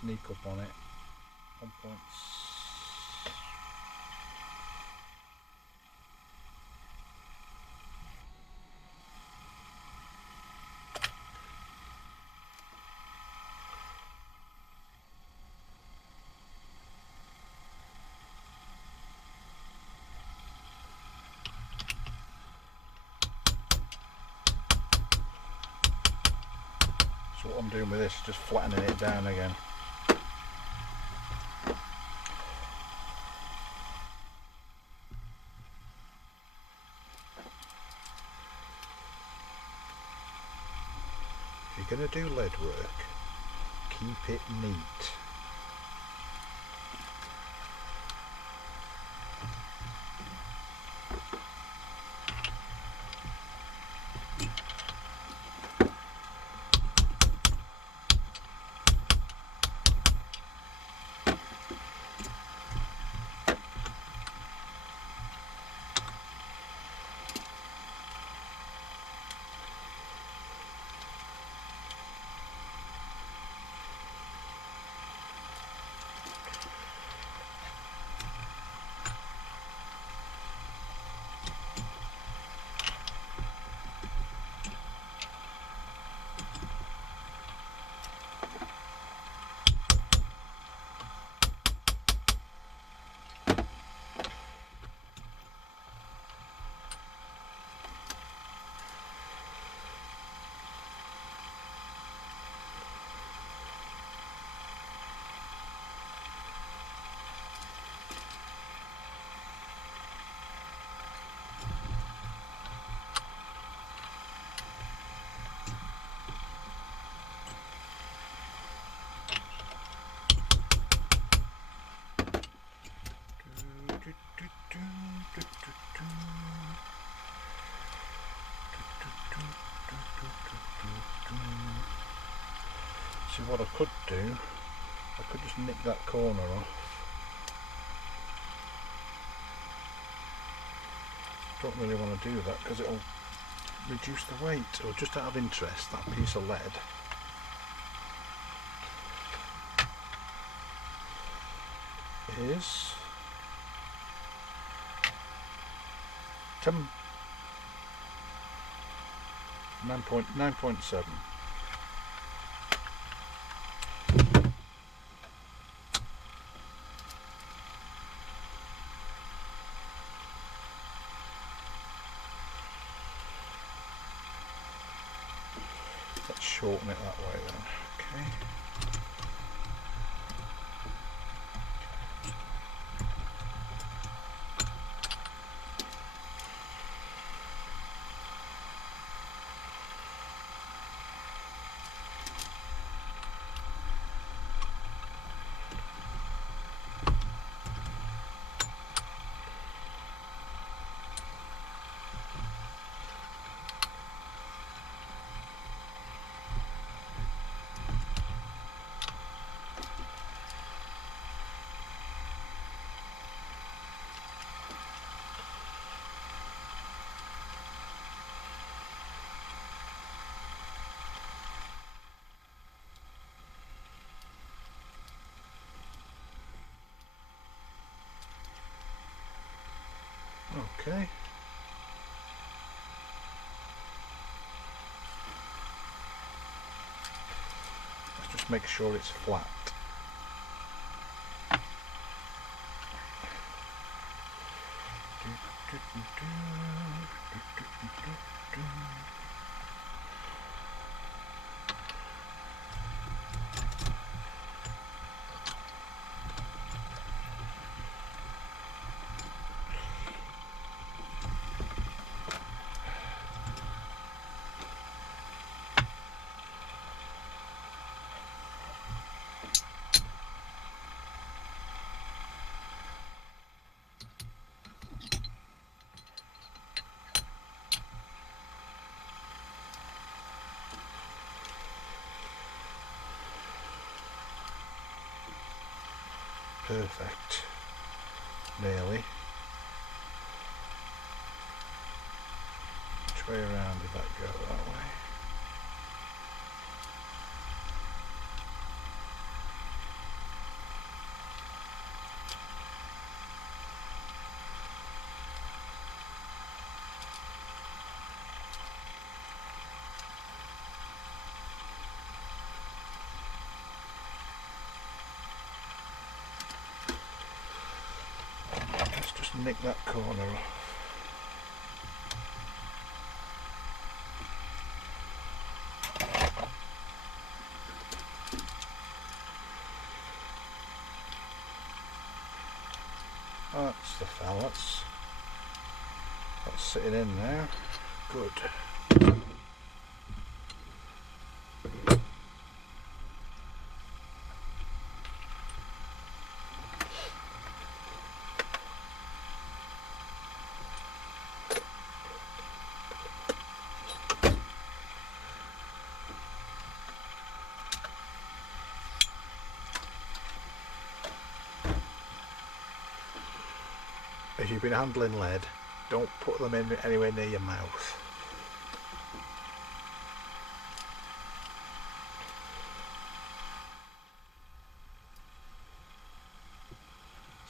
Sneak up on it. 1.6. So what I'm doing with this is just flattening it down again. If you're going to do lead work, keep it neat. See, what I could do, I could just nick that corner off Don't really want to do that because it'll reduce the weight. Or just out of interest, that piece of lead is 9.7. Let's shorten it that way then. Okay. Okay. Let's just make sure it's flat. Perfect. Nearly. Which way around did that go? That way. Let's just nick that corner off. That's the fell, that's sitting in there. Good. If you've been handling lead, don't put them in anywhere near your mouth.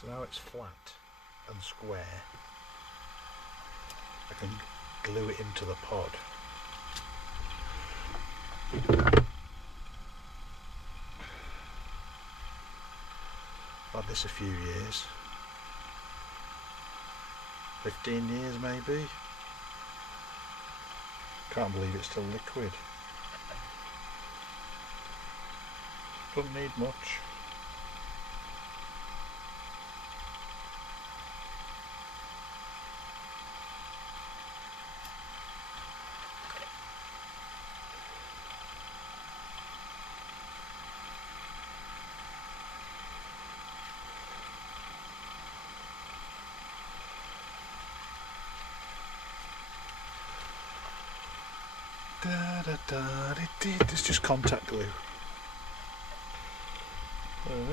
So now it's flat and square, I can glue it into the pod. I've had this a few years. 15 years maybe. Can't believe it's still liquid. Doesn't need much. It's just contact glue. Put it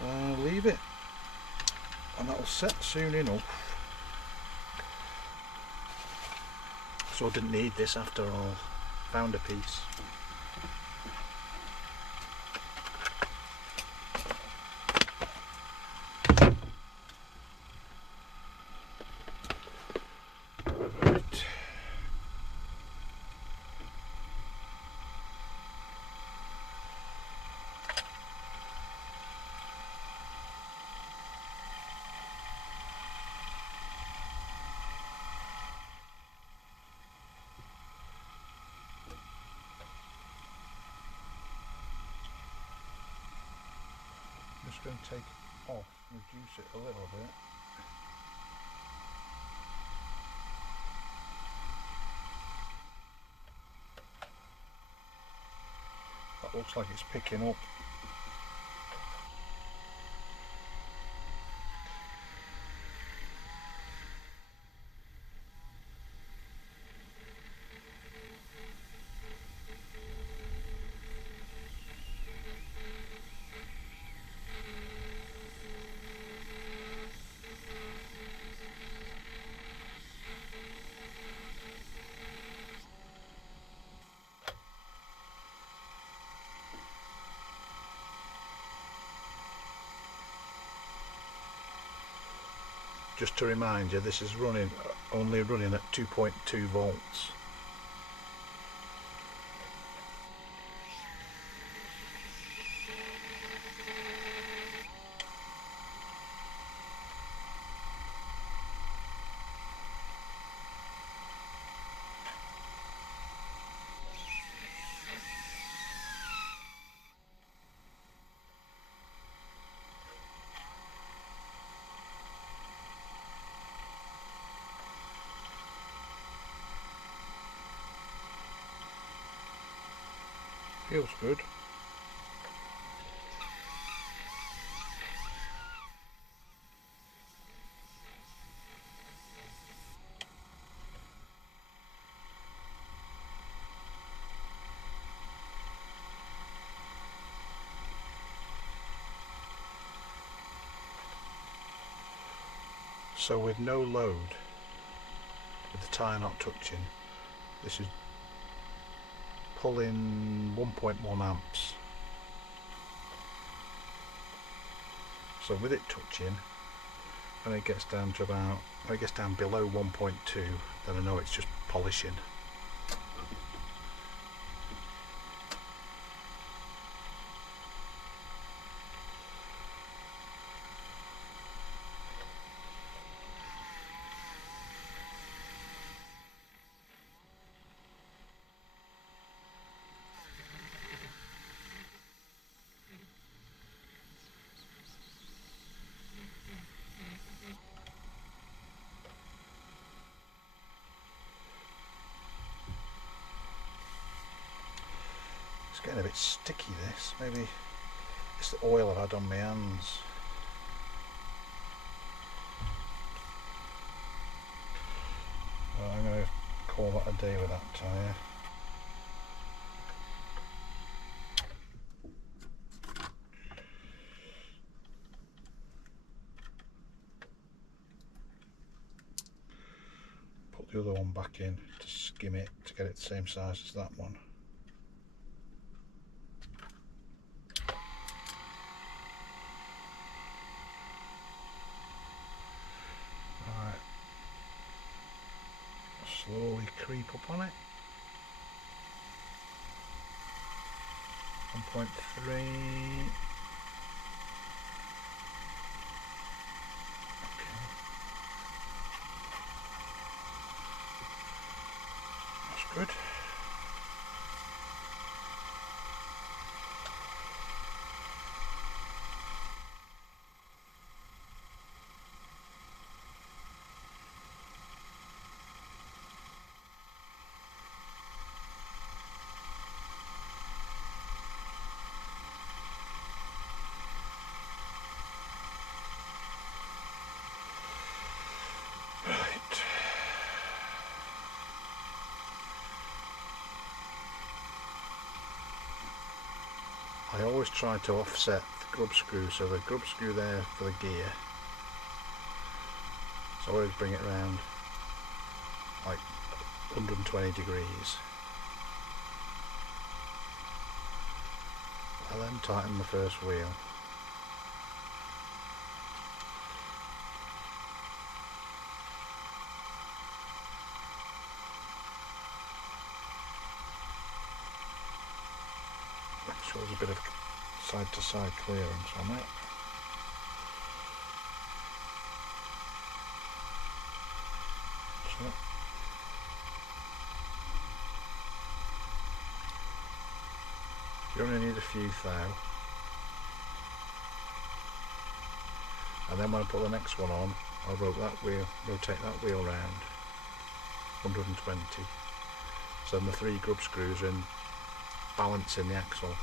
in. Leave set soon enough. So I didn't need this after all. Found a piece. Just going to take it off, reduce it a little bit. That looks like it's picking up. Just to remind you, this is only running at 2.2 volts. Feels good. So with no load, with the tyre not touching, this is pulling 1.1 amps. So with it touching, when it gets down to about, when it gets down below 1.2, then I know it's just polishing. It's getting a bit sticky, this. Maybe it's the oil I've had on my hands. Well, I'm going to call that a day with that tyre. Put the other one back in to skim it to get it the same size as that one. Slowly creep up on it. 1.3. That's good. I always try to offset the grub screw, so the grub screw there for the gear So I always bring it around like 120 degrees. I then tighten the first wheel. Make sure there's a bit of side to side clearance on it. So. You only need a few thou. And then when I put the next one on, I'll rotate that wheel round 120. So then the 3 grub screws are in balancing the axle.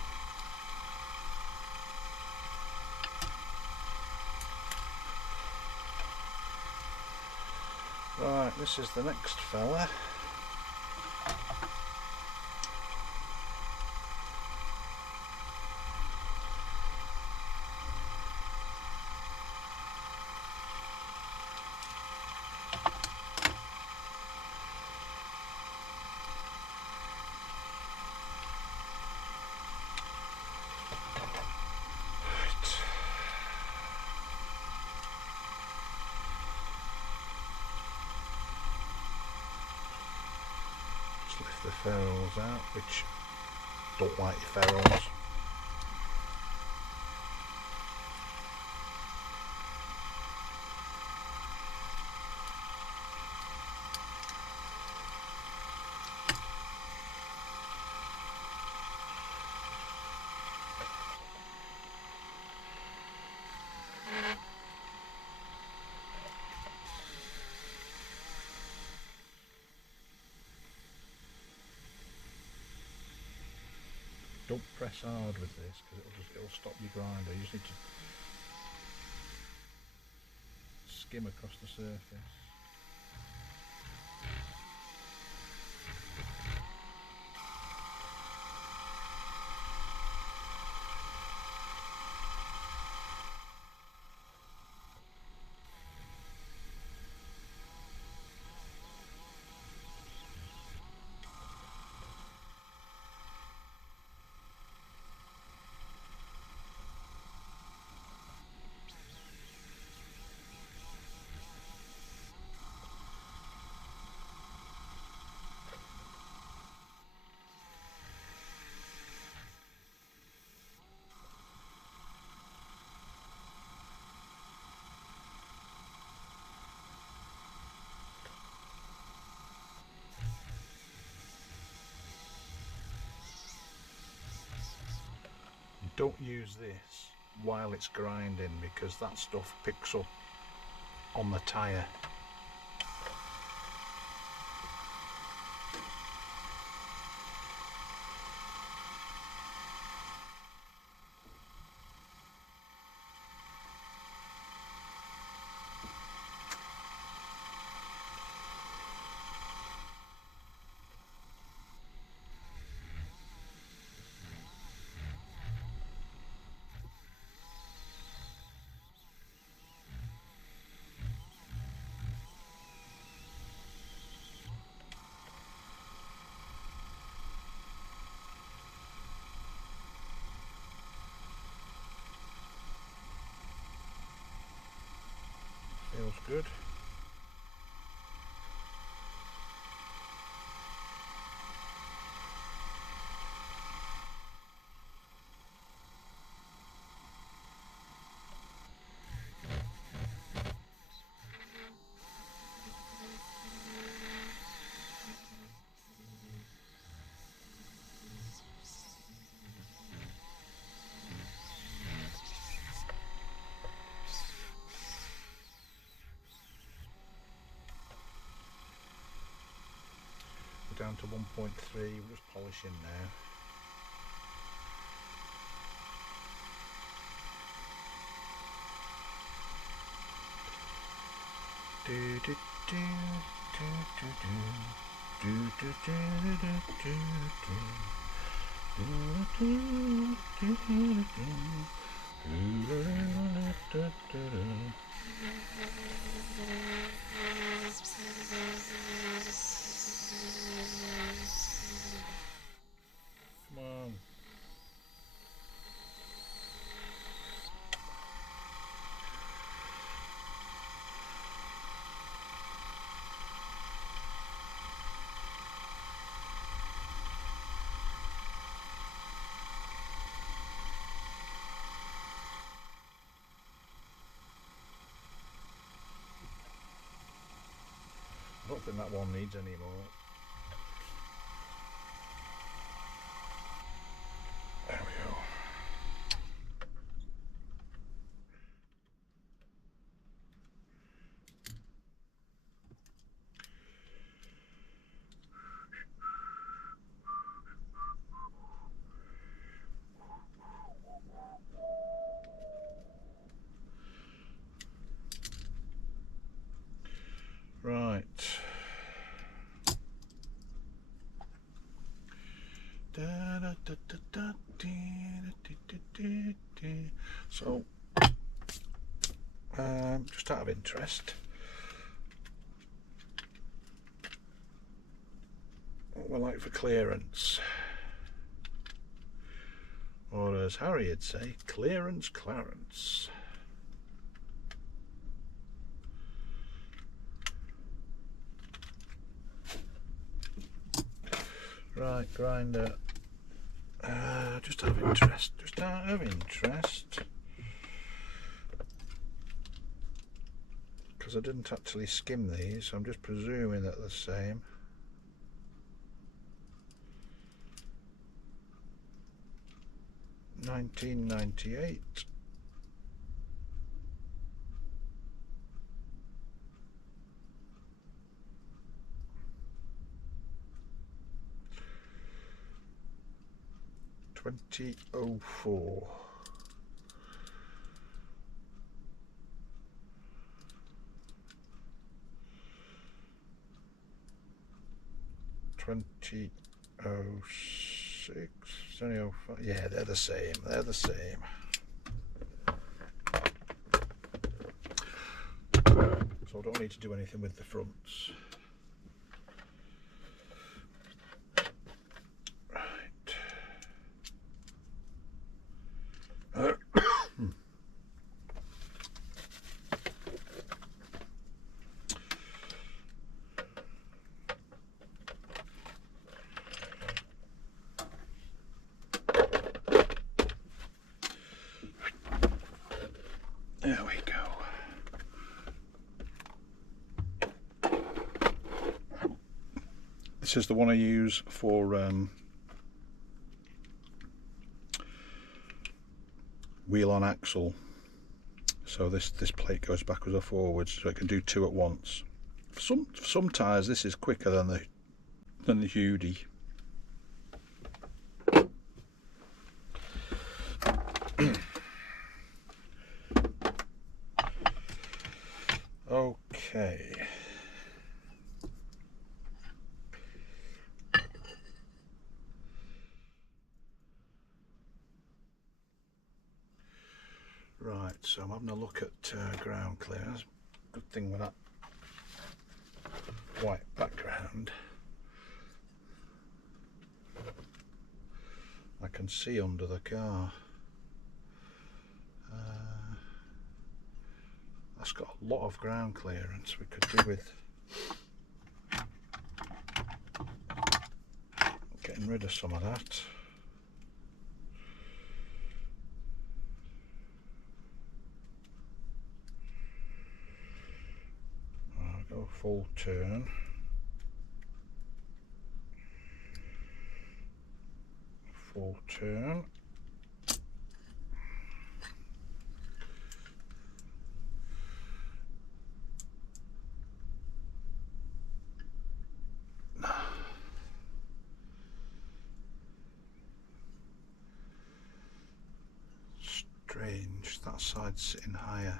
Right, this is the next fella. Lift the ferrules out, which don't like your ferrules. Don't press hard with this because it'll stop your grinder. You just need to skim across the surface. Don't use this while it's grinding because that stuff picks up on the tyre. Feels good. Down to 1.3, we're just polishing now. Come on. I don't think that one needs any more. There we go. Right. So, just out of interest, what we like for clearance, or as Harry would say, clearance Clarence. Right, grinder. Just out of interest, because I didn't actually skim these, so I'm just presuming that they're the same. $19.98. $20.04. $20.06. Yeah, they're the same. They're the same. So I don't need to do anything with the fronts. There we go. This is the one I use for wheel on axle. So this plate goes backwards or forwards, so it can do two at once. For some tyres, this is quicker than the Hudy. Okay. Right, so I'm having a look at ground clearance. Good thing with that white background, I can see under the car. That's got a lot of ground clearance. We could do with getting rid of some of that. I'll go full turn. Full turn. Strange, that side's sitting higher.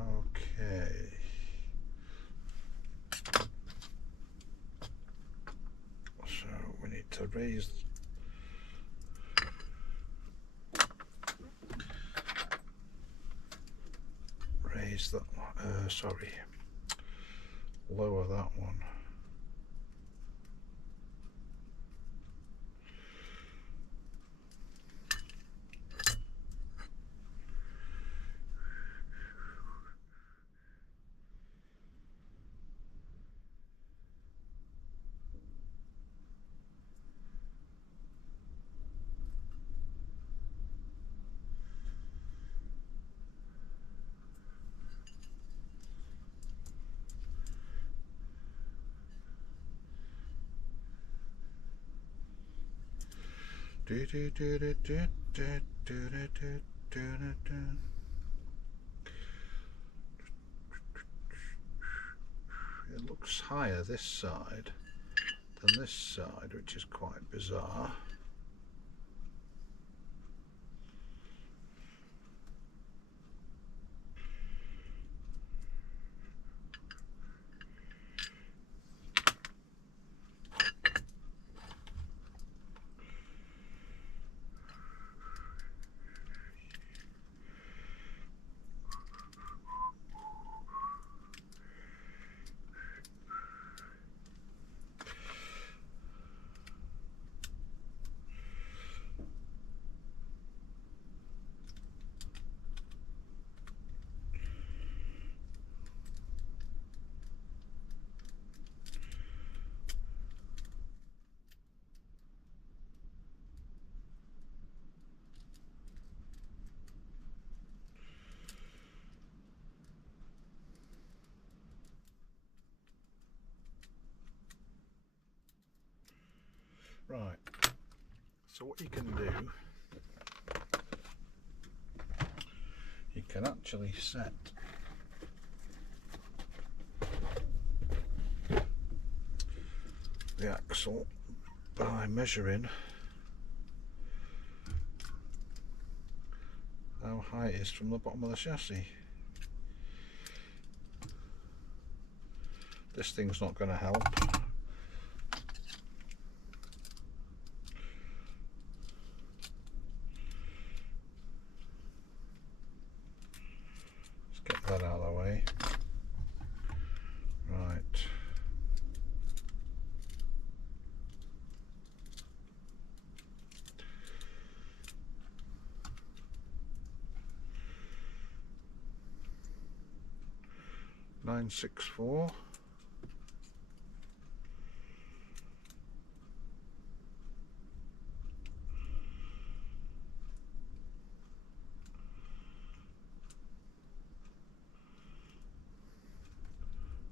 Okay. raise that one, sorry, lower that one. It looks higher this side than this side, which is quite bizarre. Right, so what you can do, you can actually set the axle by measuring how high it is from the bottom of the chassis. This thing's not going to help. That out of the way. Right. $964.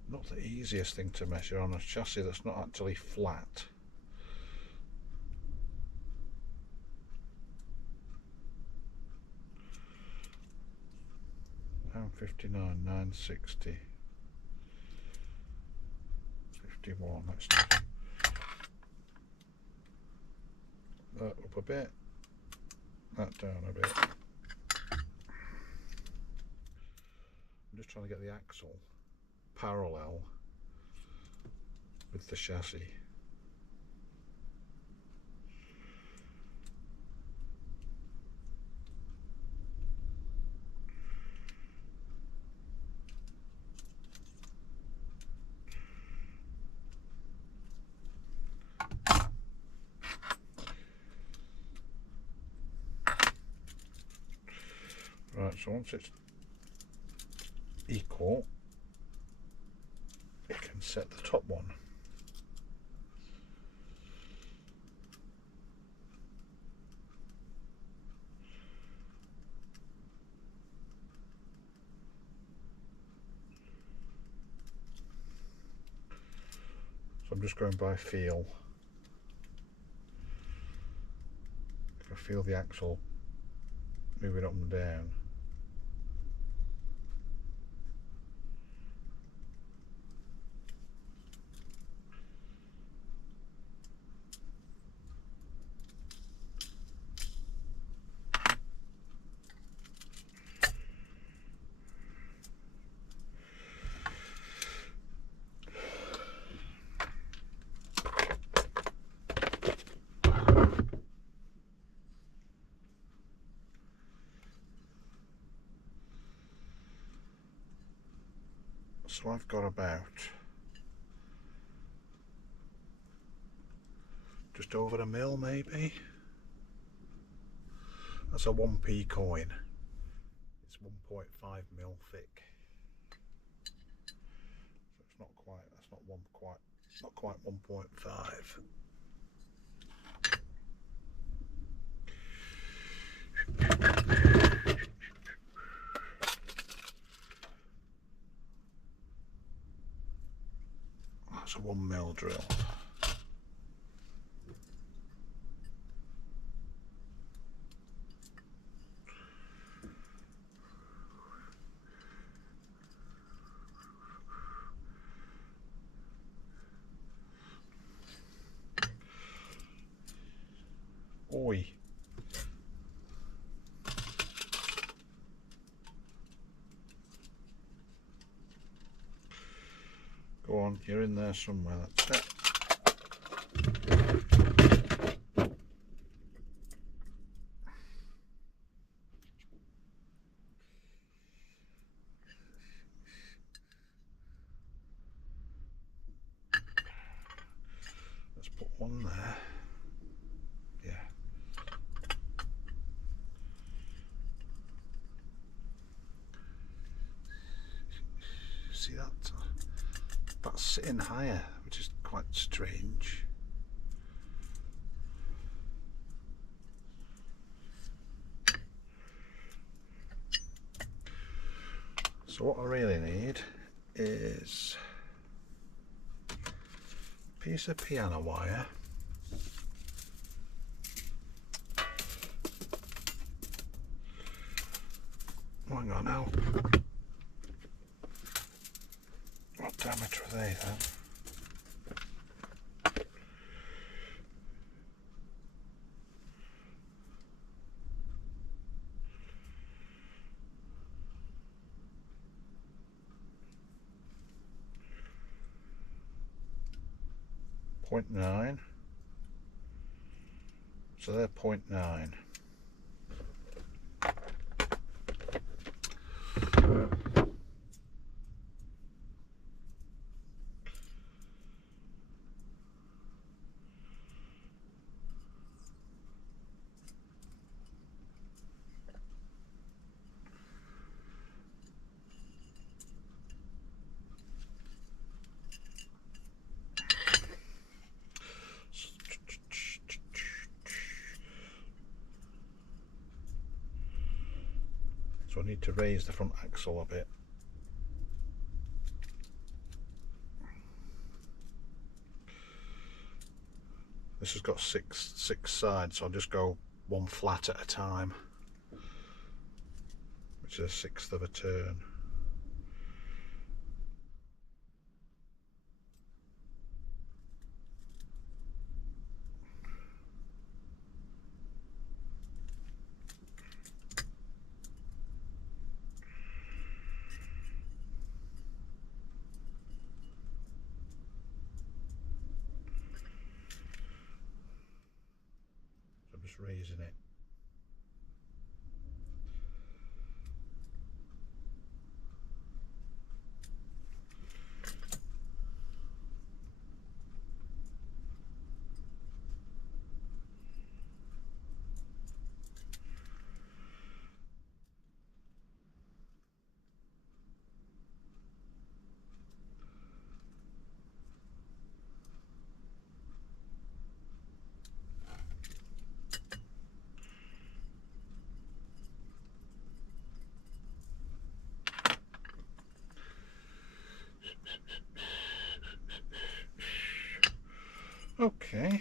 Not the easiest thing to measure on a chassis that's not actually flat. £59, 960, 51. Let's do that up a bit, that down a bit. I'm just trying to get the axle parallel with the chassis. Right, so once it's equal, you can set the top one. So I'm just going by feel. I feel the axle moving up and down. So I've got about just over a mil maybe. That's a 1p coin. It's 1.5 mil thick. So it's not quite, that's not one quite, not quite 1.5. That's a 1 mil drill. Oi. Go on, you're in there somewhere, that's it. Let's put one there. Yeah. See that? That's sitting higher, which is quite strange. So what I really need is a piece of piano wire, hang on now, what diameter are they then? .9, so they're .9. So I need to raise the front axle a bit. This has got six sides, so I'll just go one flat at a time, which is 1/6 of a turn. Just raising it. Okay.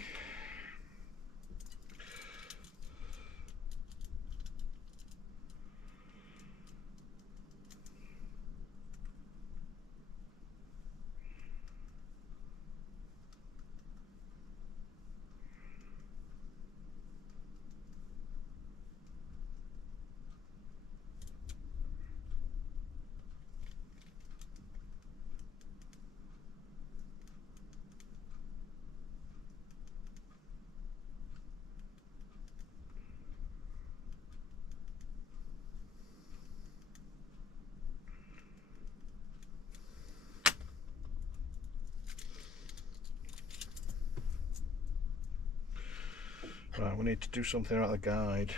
Right, we need to do something about the guide.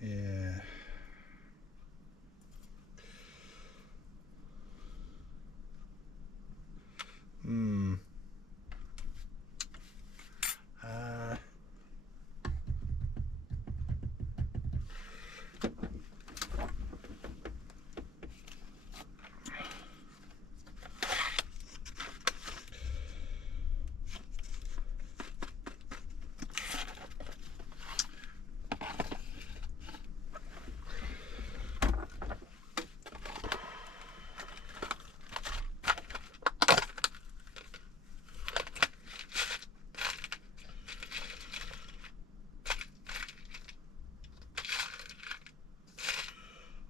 Yeah.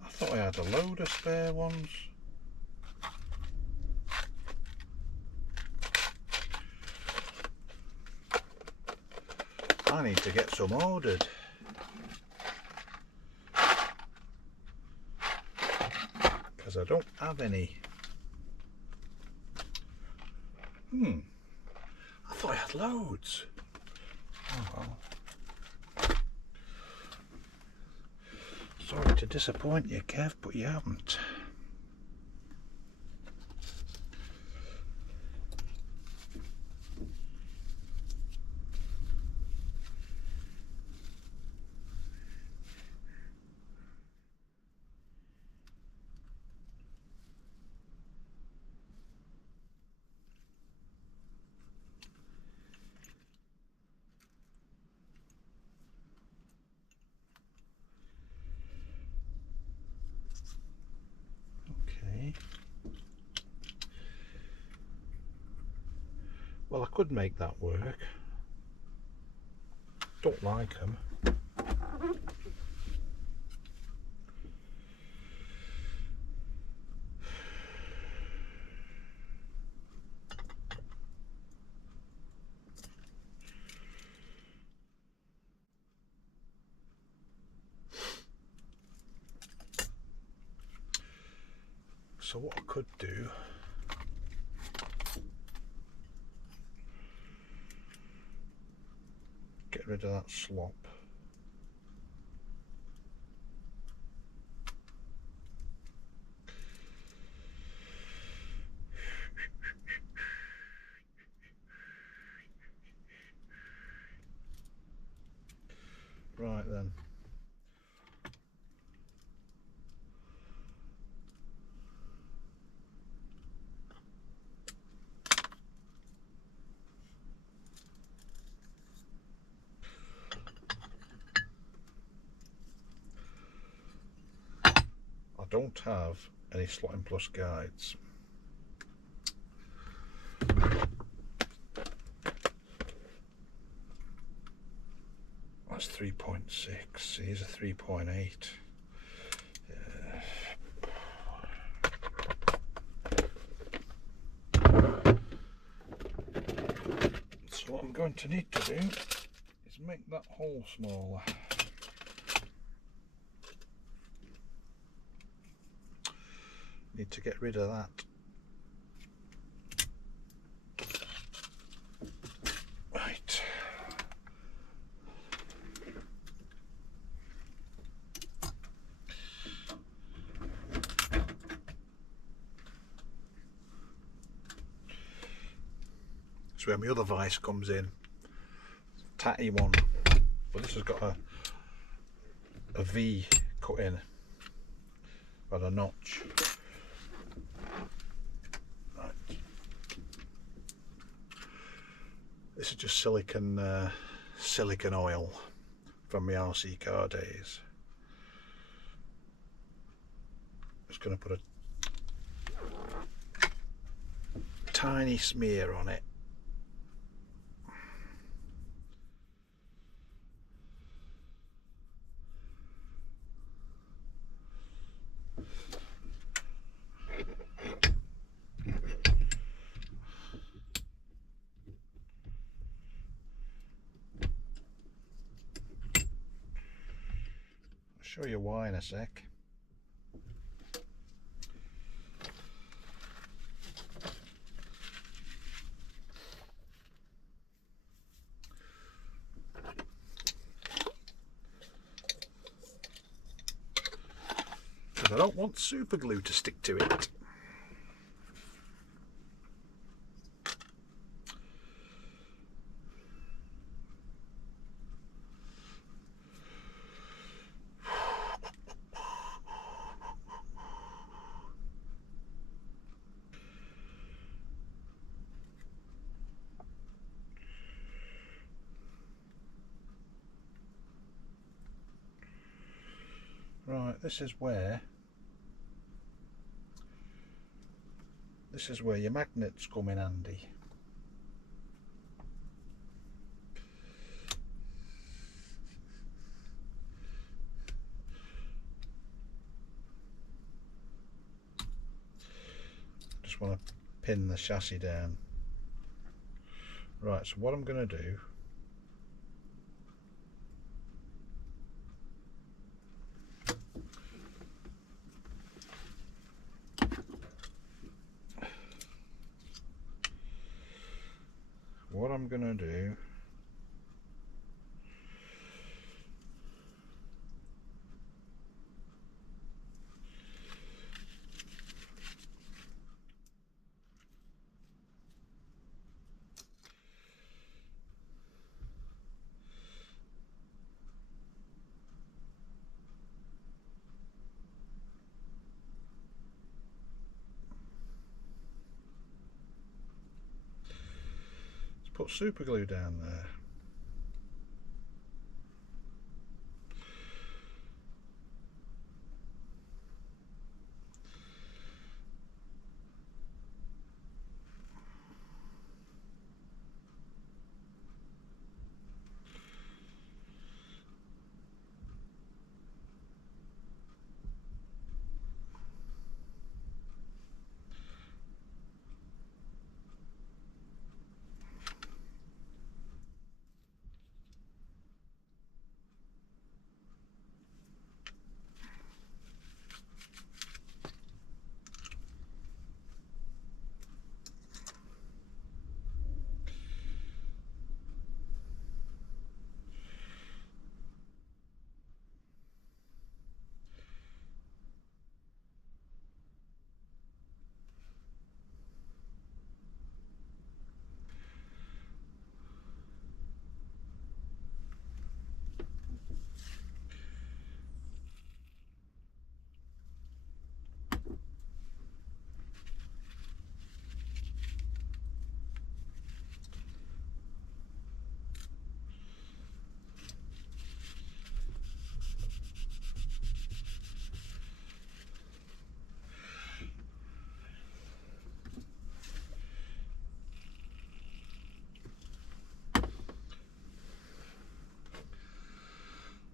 I thought I had a load of spare ones. I need to get some ordered. Because I don't have any. I thought I had loads. Oh well. Sorry to disappoint you, Kev, but you haven't. Well, I could make that work. Don't like them. So what I could do, get rid of that slop. Right then. I don't have any slotting plus guides. That's 3.6, here's a 3.8. So what I'm going to need to do is make that hole smaller. Need to get rid of that. Right. So where my other vise comes in, tatty one, but this has got a V cut in, got a notch. Right. This is just silicon oil from my RC car days. Just going to put a tiny smear on it. I'll show you why in a sec. I don't want super glue to stick to it. Right, this is where your magnets come in handy. Just want to pin the chassis down. Right, so what I'm going to do, put super glue down there.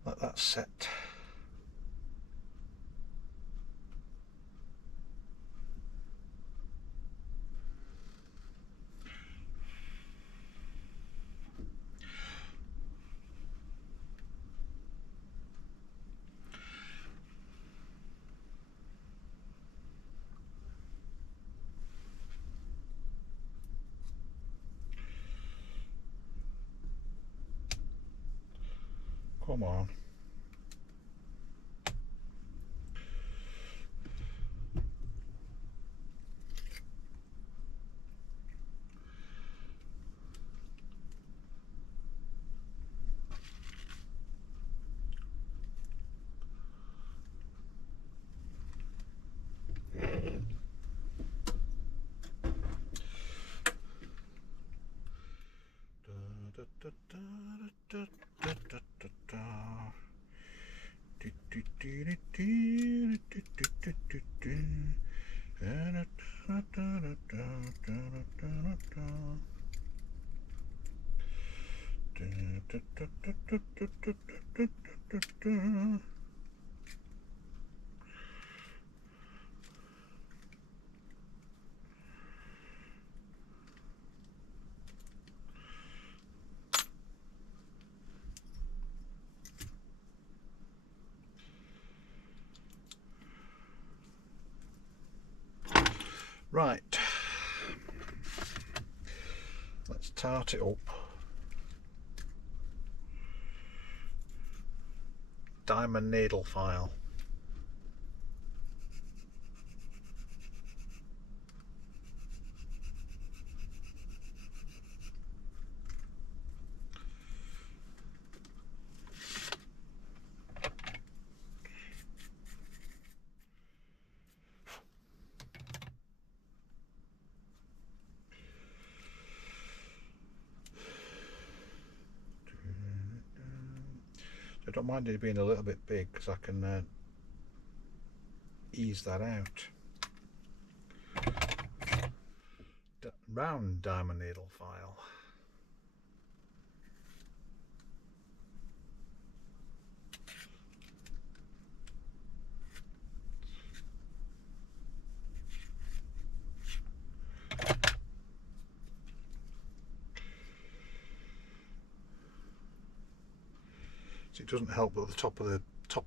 Let that set. Come on. Da, da, da, da, da, da, da, da. Right, let's tart it up. Diamond needle file. I don't mind it being a little bit big because I can ease that out. Round diamond needle file. It doesn't help that the top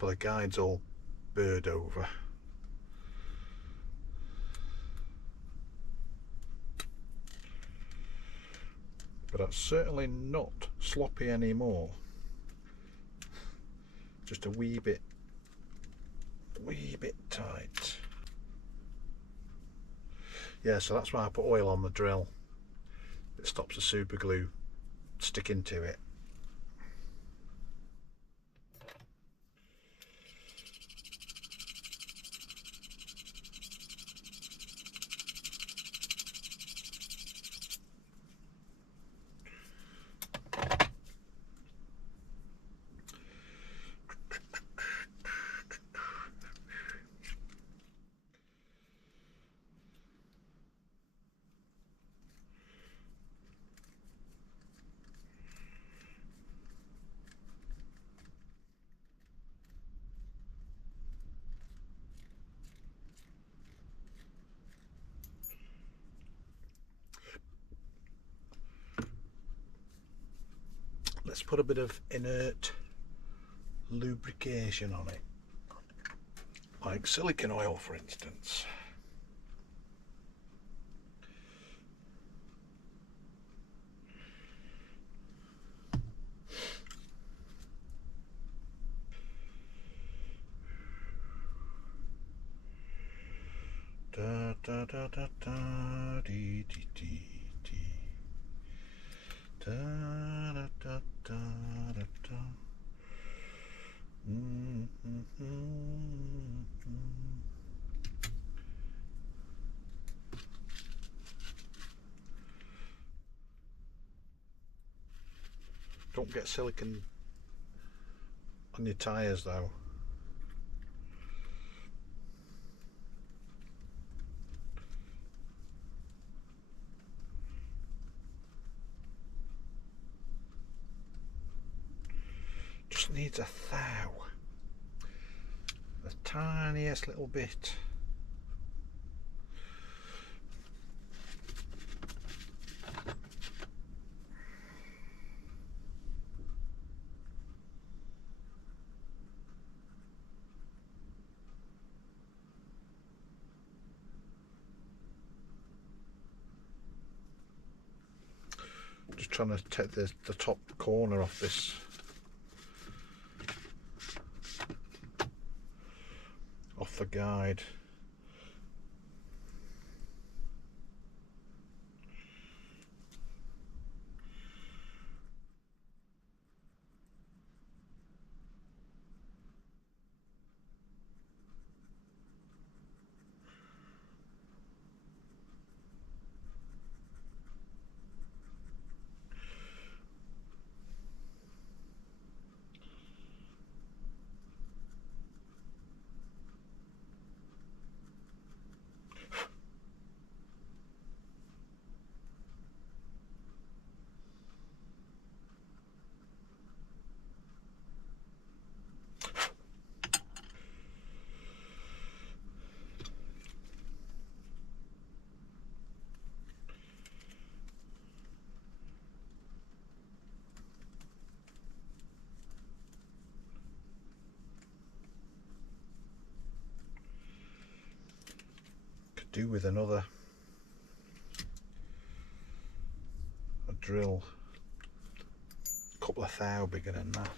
of the guide's all burred over. But that's certainly not sloppy anymore. Just a wee bit tight. Yeah, so that's why I put oil on the drill. It stops the super glue sticking to it. Let's put a bit of inert lubrication on it, like silicone oil for instance. Da da da da da dee dee dee dee. Da da da da da da. Don't get silicone on your tyres though. Just needs a thou. The tiniest little bit. Just trying to take the top corner off this. Off the guide. do with another drill a couple of thou bigger than that.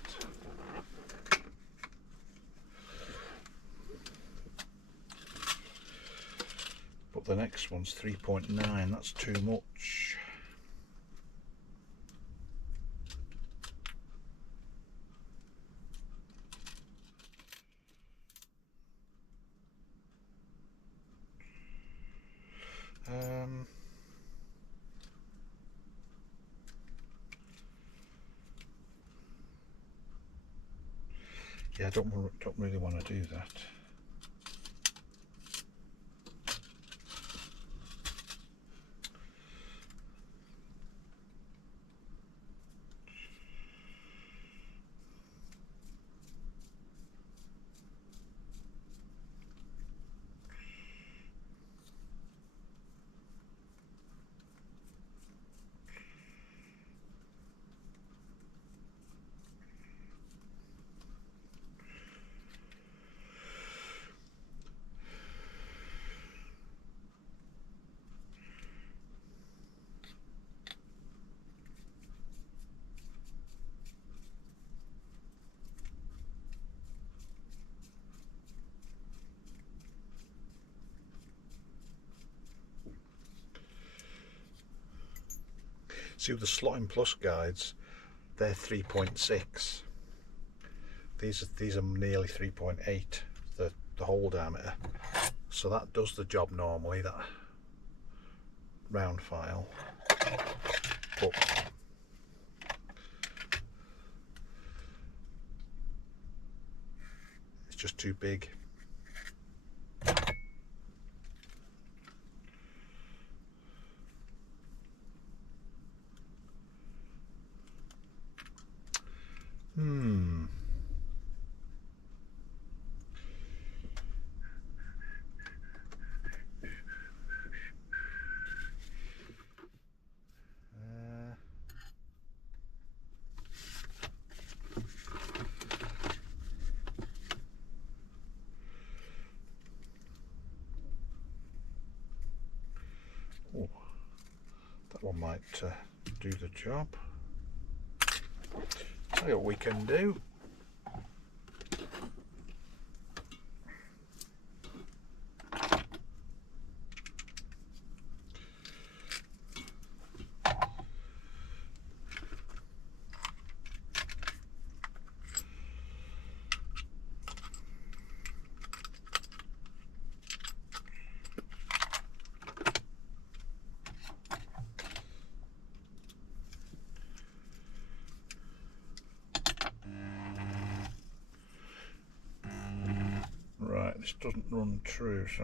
But the next one's 3.9, that's too much. Yeah, I don't really want to do that. See, with the Slotting Plus guides, they're 3.6. These are nearly 3.8, the hole diameter. So that does the job normally, that round file. But it's just too big. Oh, that one might do the job. Tell you what we can do. Right, this doesn't run true, so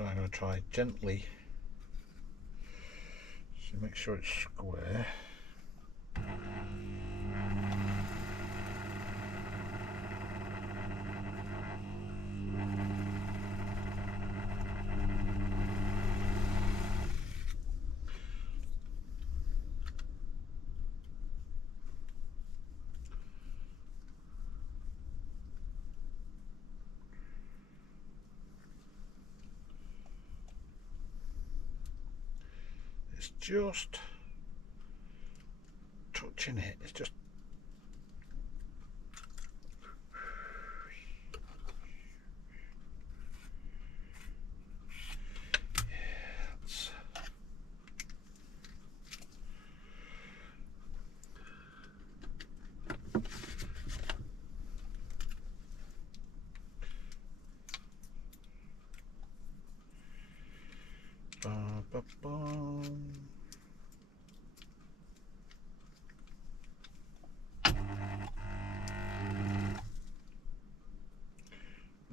I'm going to try gently so make sure it's square. It's just touching it, it's just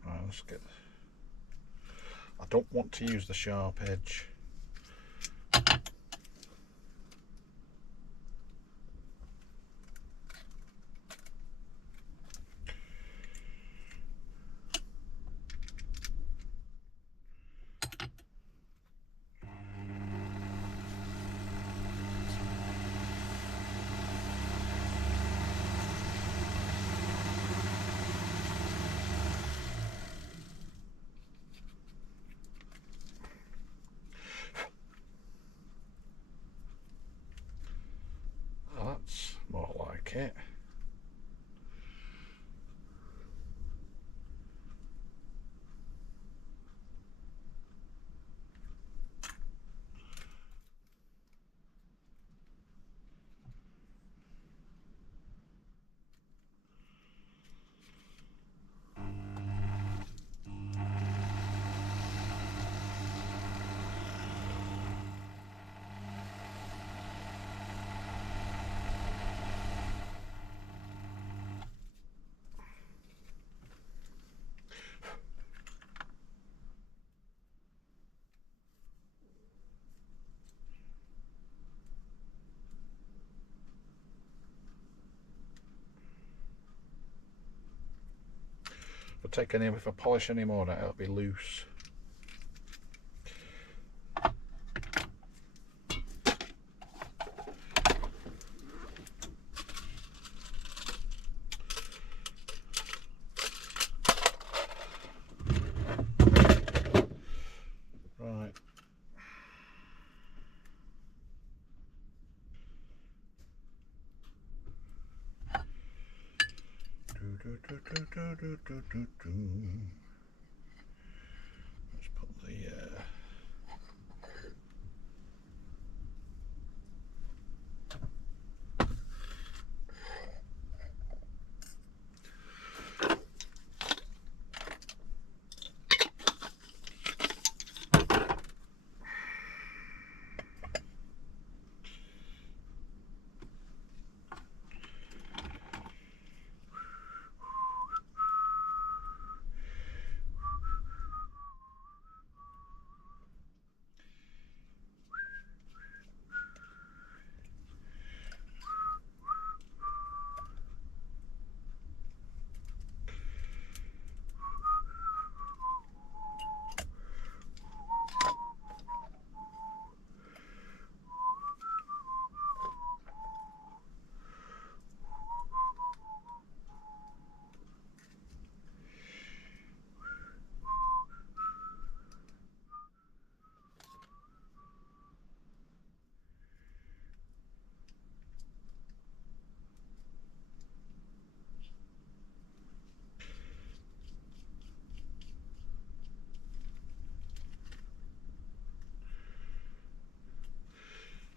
right, let's get. I don't want to use the sharp edge. kit. If I polish any more, it'll be loose. Right. Let's put the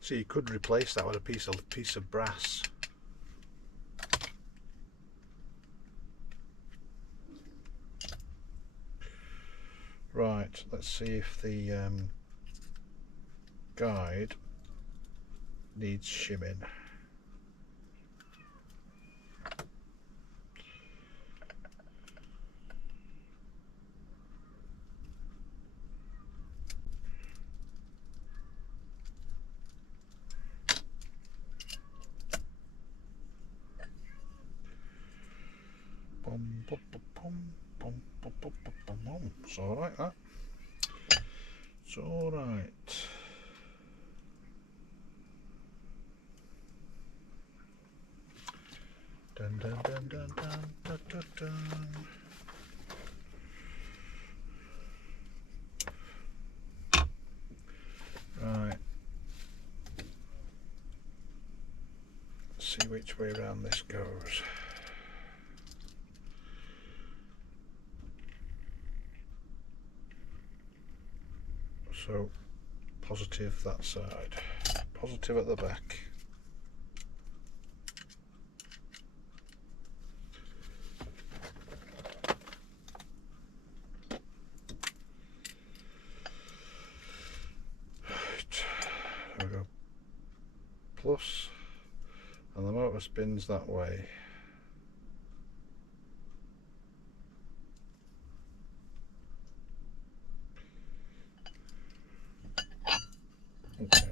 so you could replace that with a piece of brass. Right, let's see if the guide needs shimming. It's alright, that. It's alright. Dun dun dun dun dun dun dun dun. Right. Let's see which way around this goes. So positive that side, positive at the back. Right, there we go. Plus, and the motor spins that way. Okay,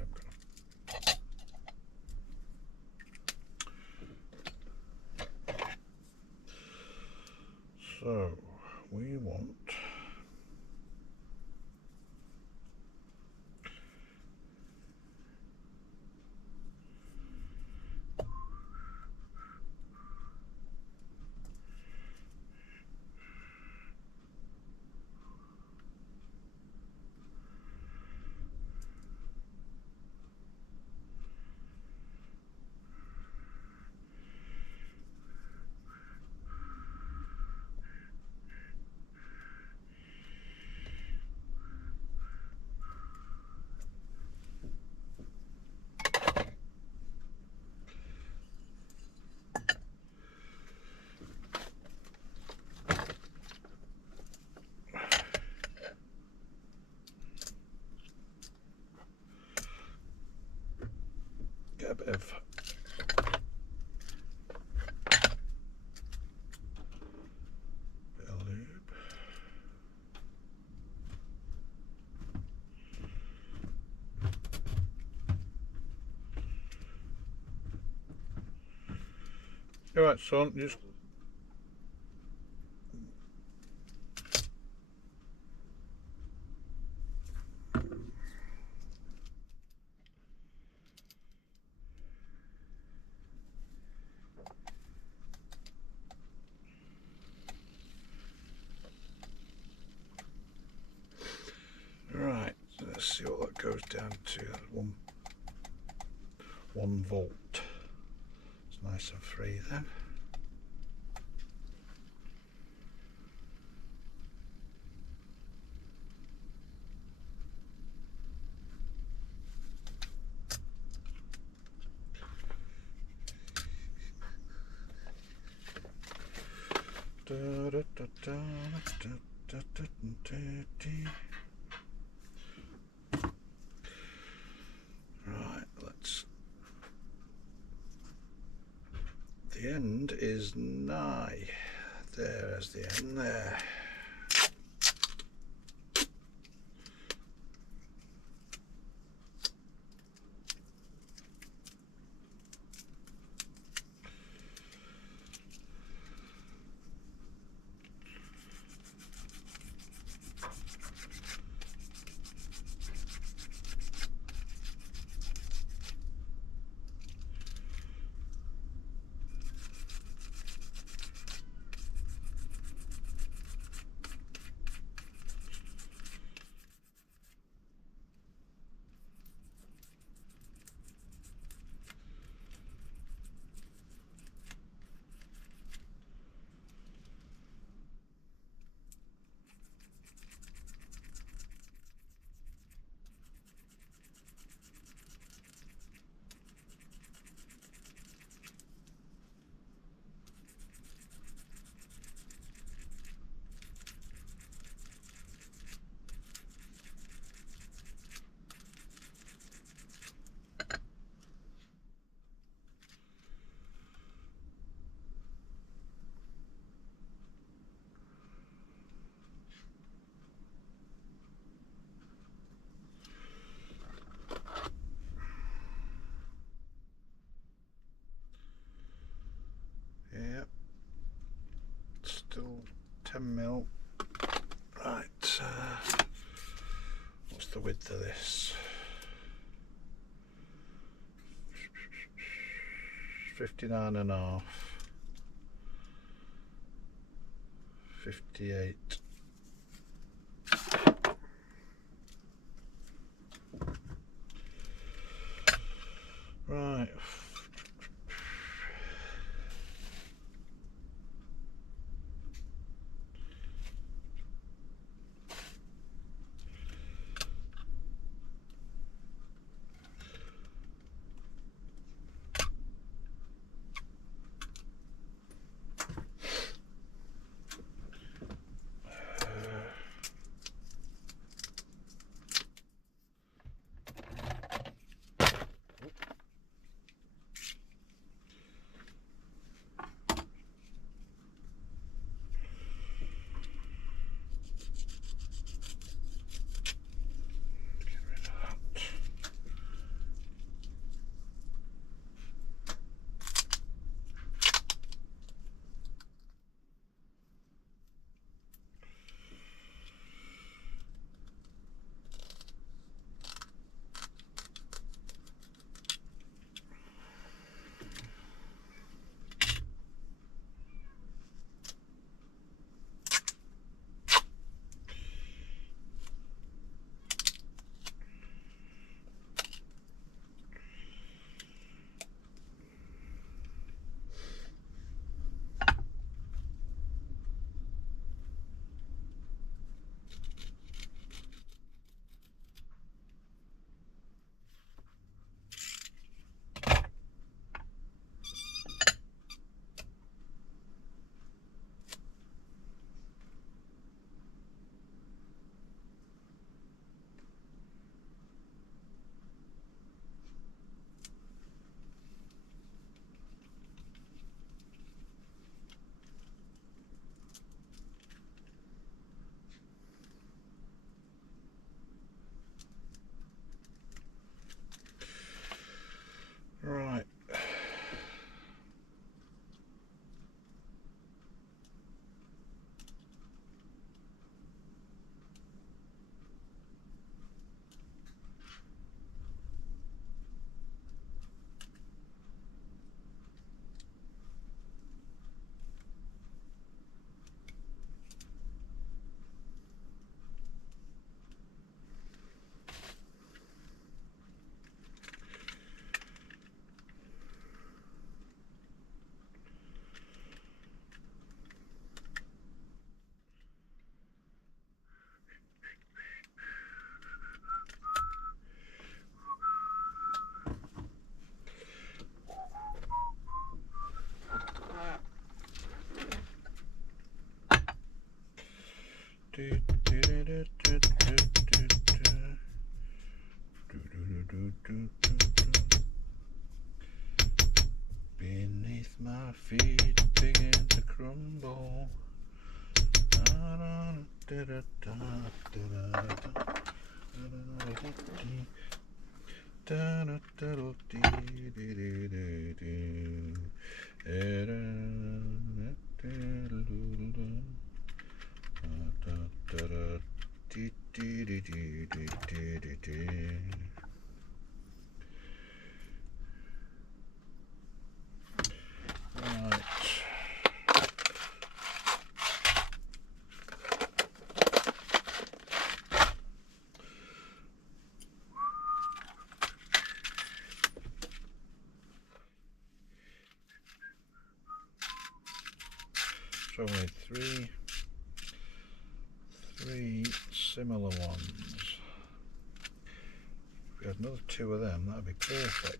so we want bit of lube. All right, son, just right. So let's see what that goes down to. One volt. It's nice and free then. Right, the end is nigh. There's the end there. Yep, still 10 mil. Right, what's the width of this? 59.5, 58. Right. Beneath my feet begin to crumble. So we had three similar ones. If we had another two of them, that'd be perfect.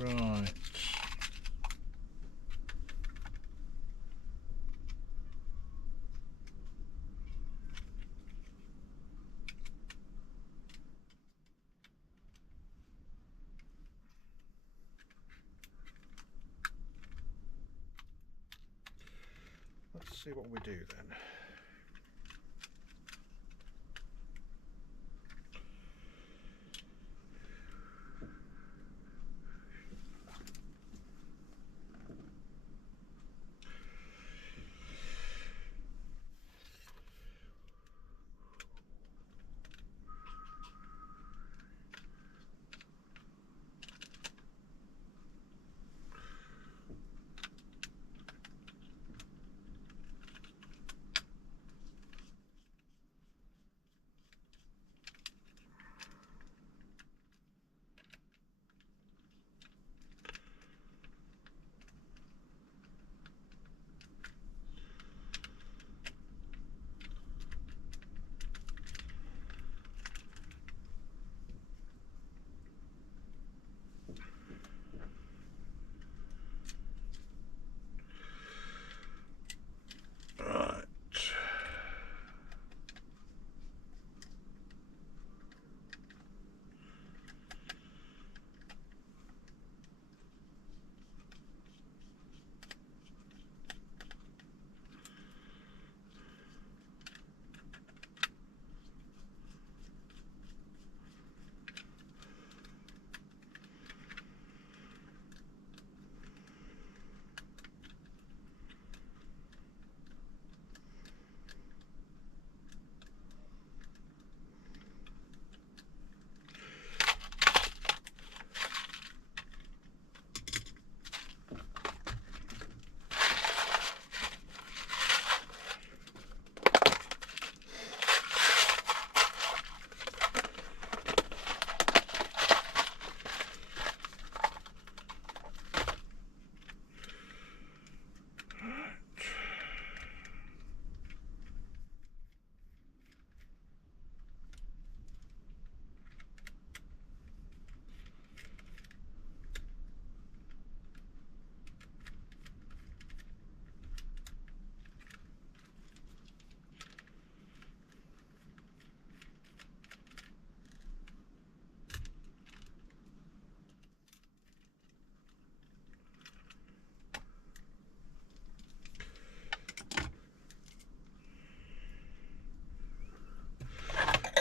Right. Let's see what we do then.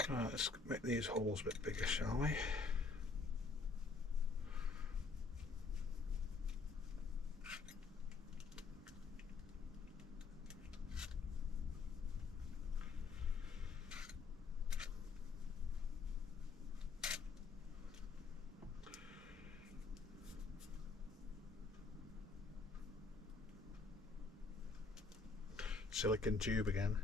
Right, let's make these holes a bit bigger, shall we? silicon tube again.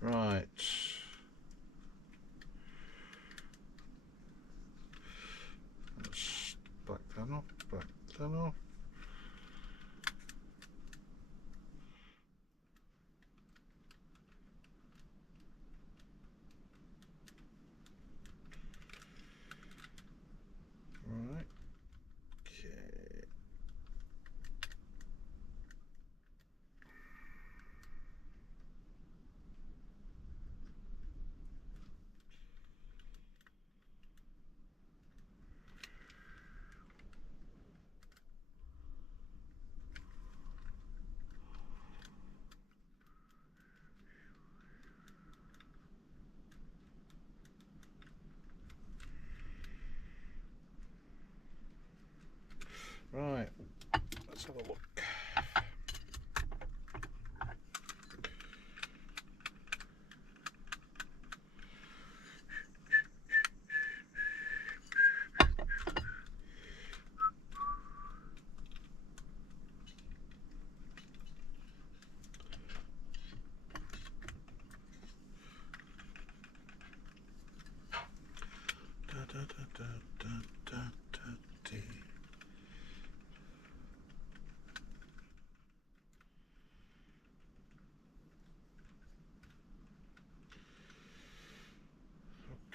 Right. Let's back that up, back that up. Right. Okay. Right, let's have a look.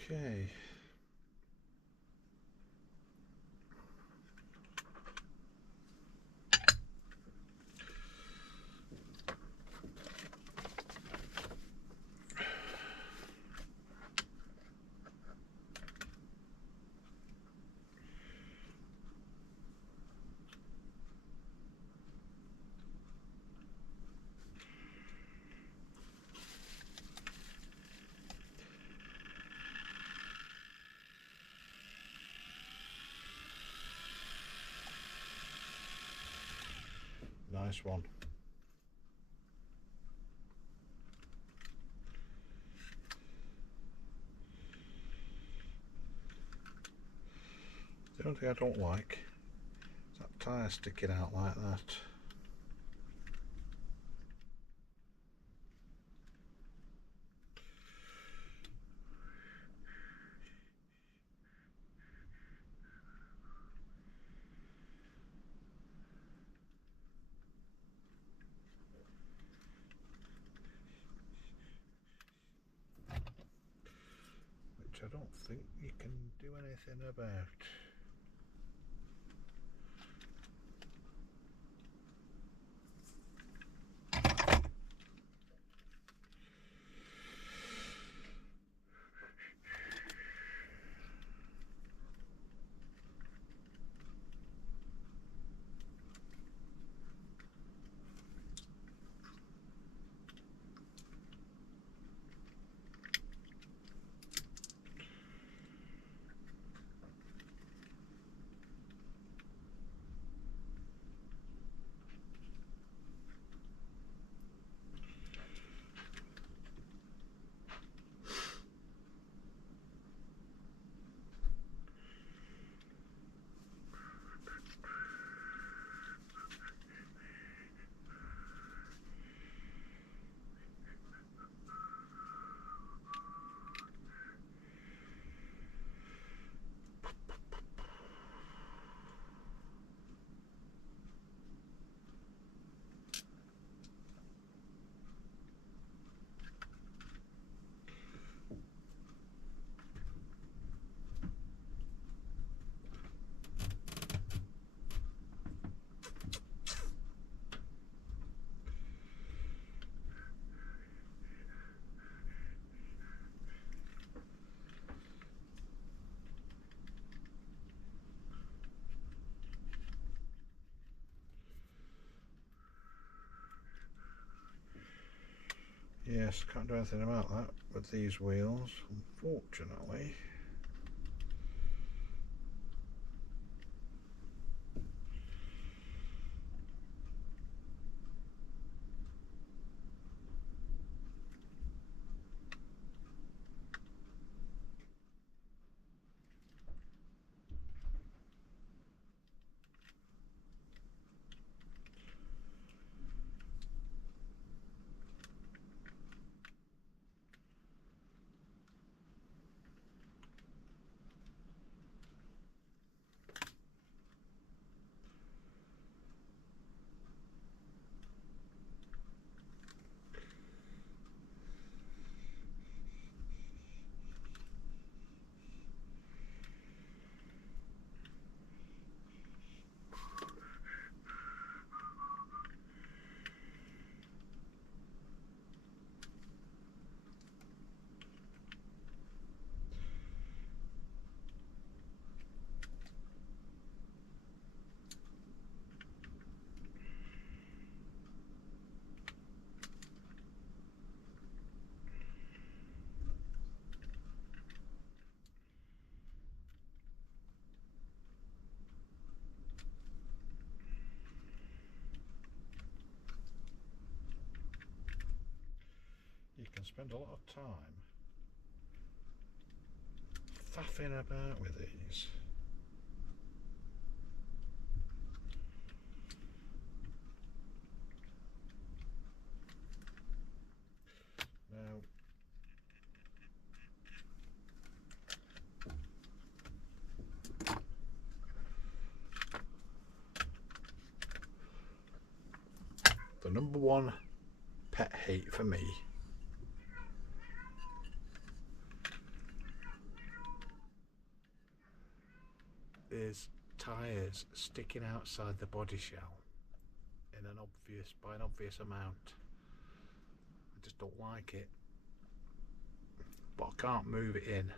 Okay. Nice one. The only thing I don't like is that tyre sticking out like that. don't think you can do anything about. Yes, can't do anything about that with these wheels, unfortunately. You can spend a lot of time faffing about with these. Now, the number one pet hate for me is tyres sticking outside the body shell in by an obvious amount. I just don't like it, but I can't move it in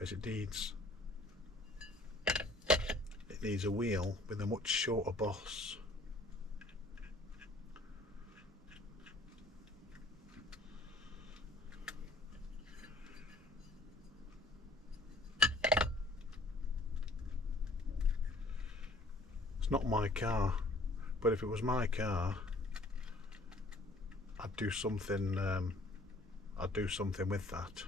as it needs a wheel with a much shorter boss. Not my car, but if it was my car, I'd do something. I'd do something with that.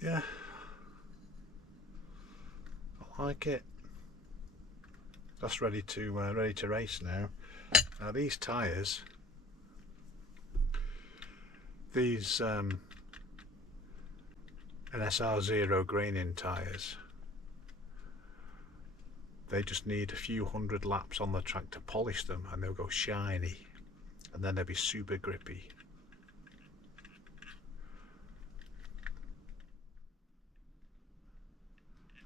Yeah. Like it. That's ready to race now. Now these tyres these NSR Zero graining tyres, they just need a few hundred laps on the track to polish them and they'll go shiny, and then they'll be super grippy.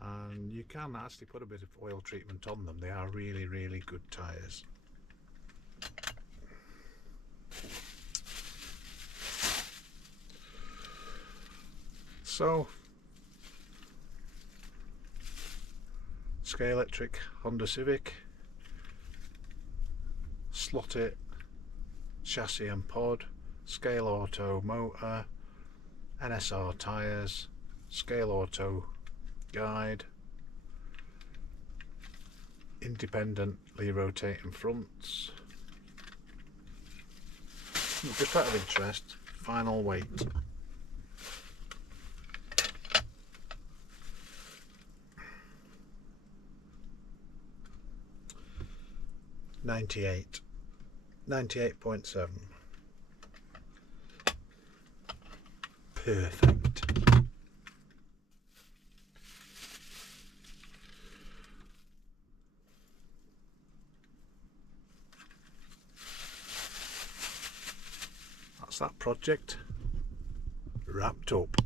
And you can actually put a bit of oil treatment on them. They are really, really good tyres. So, Scalextric Hinda Civic, SlotIt chassis and pod, Scaleauto motor, NSR tyres, Scaleauto guide, independently rotating fronts. Just out of interest, final weight. 98.7. Perfect. That's that project wrapped up.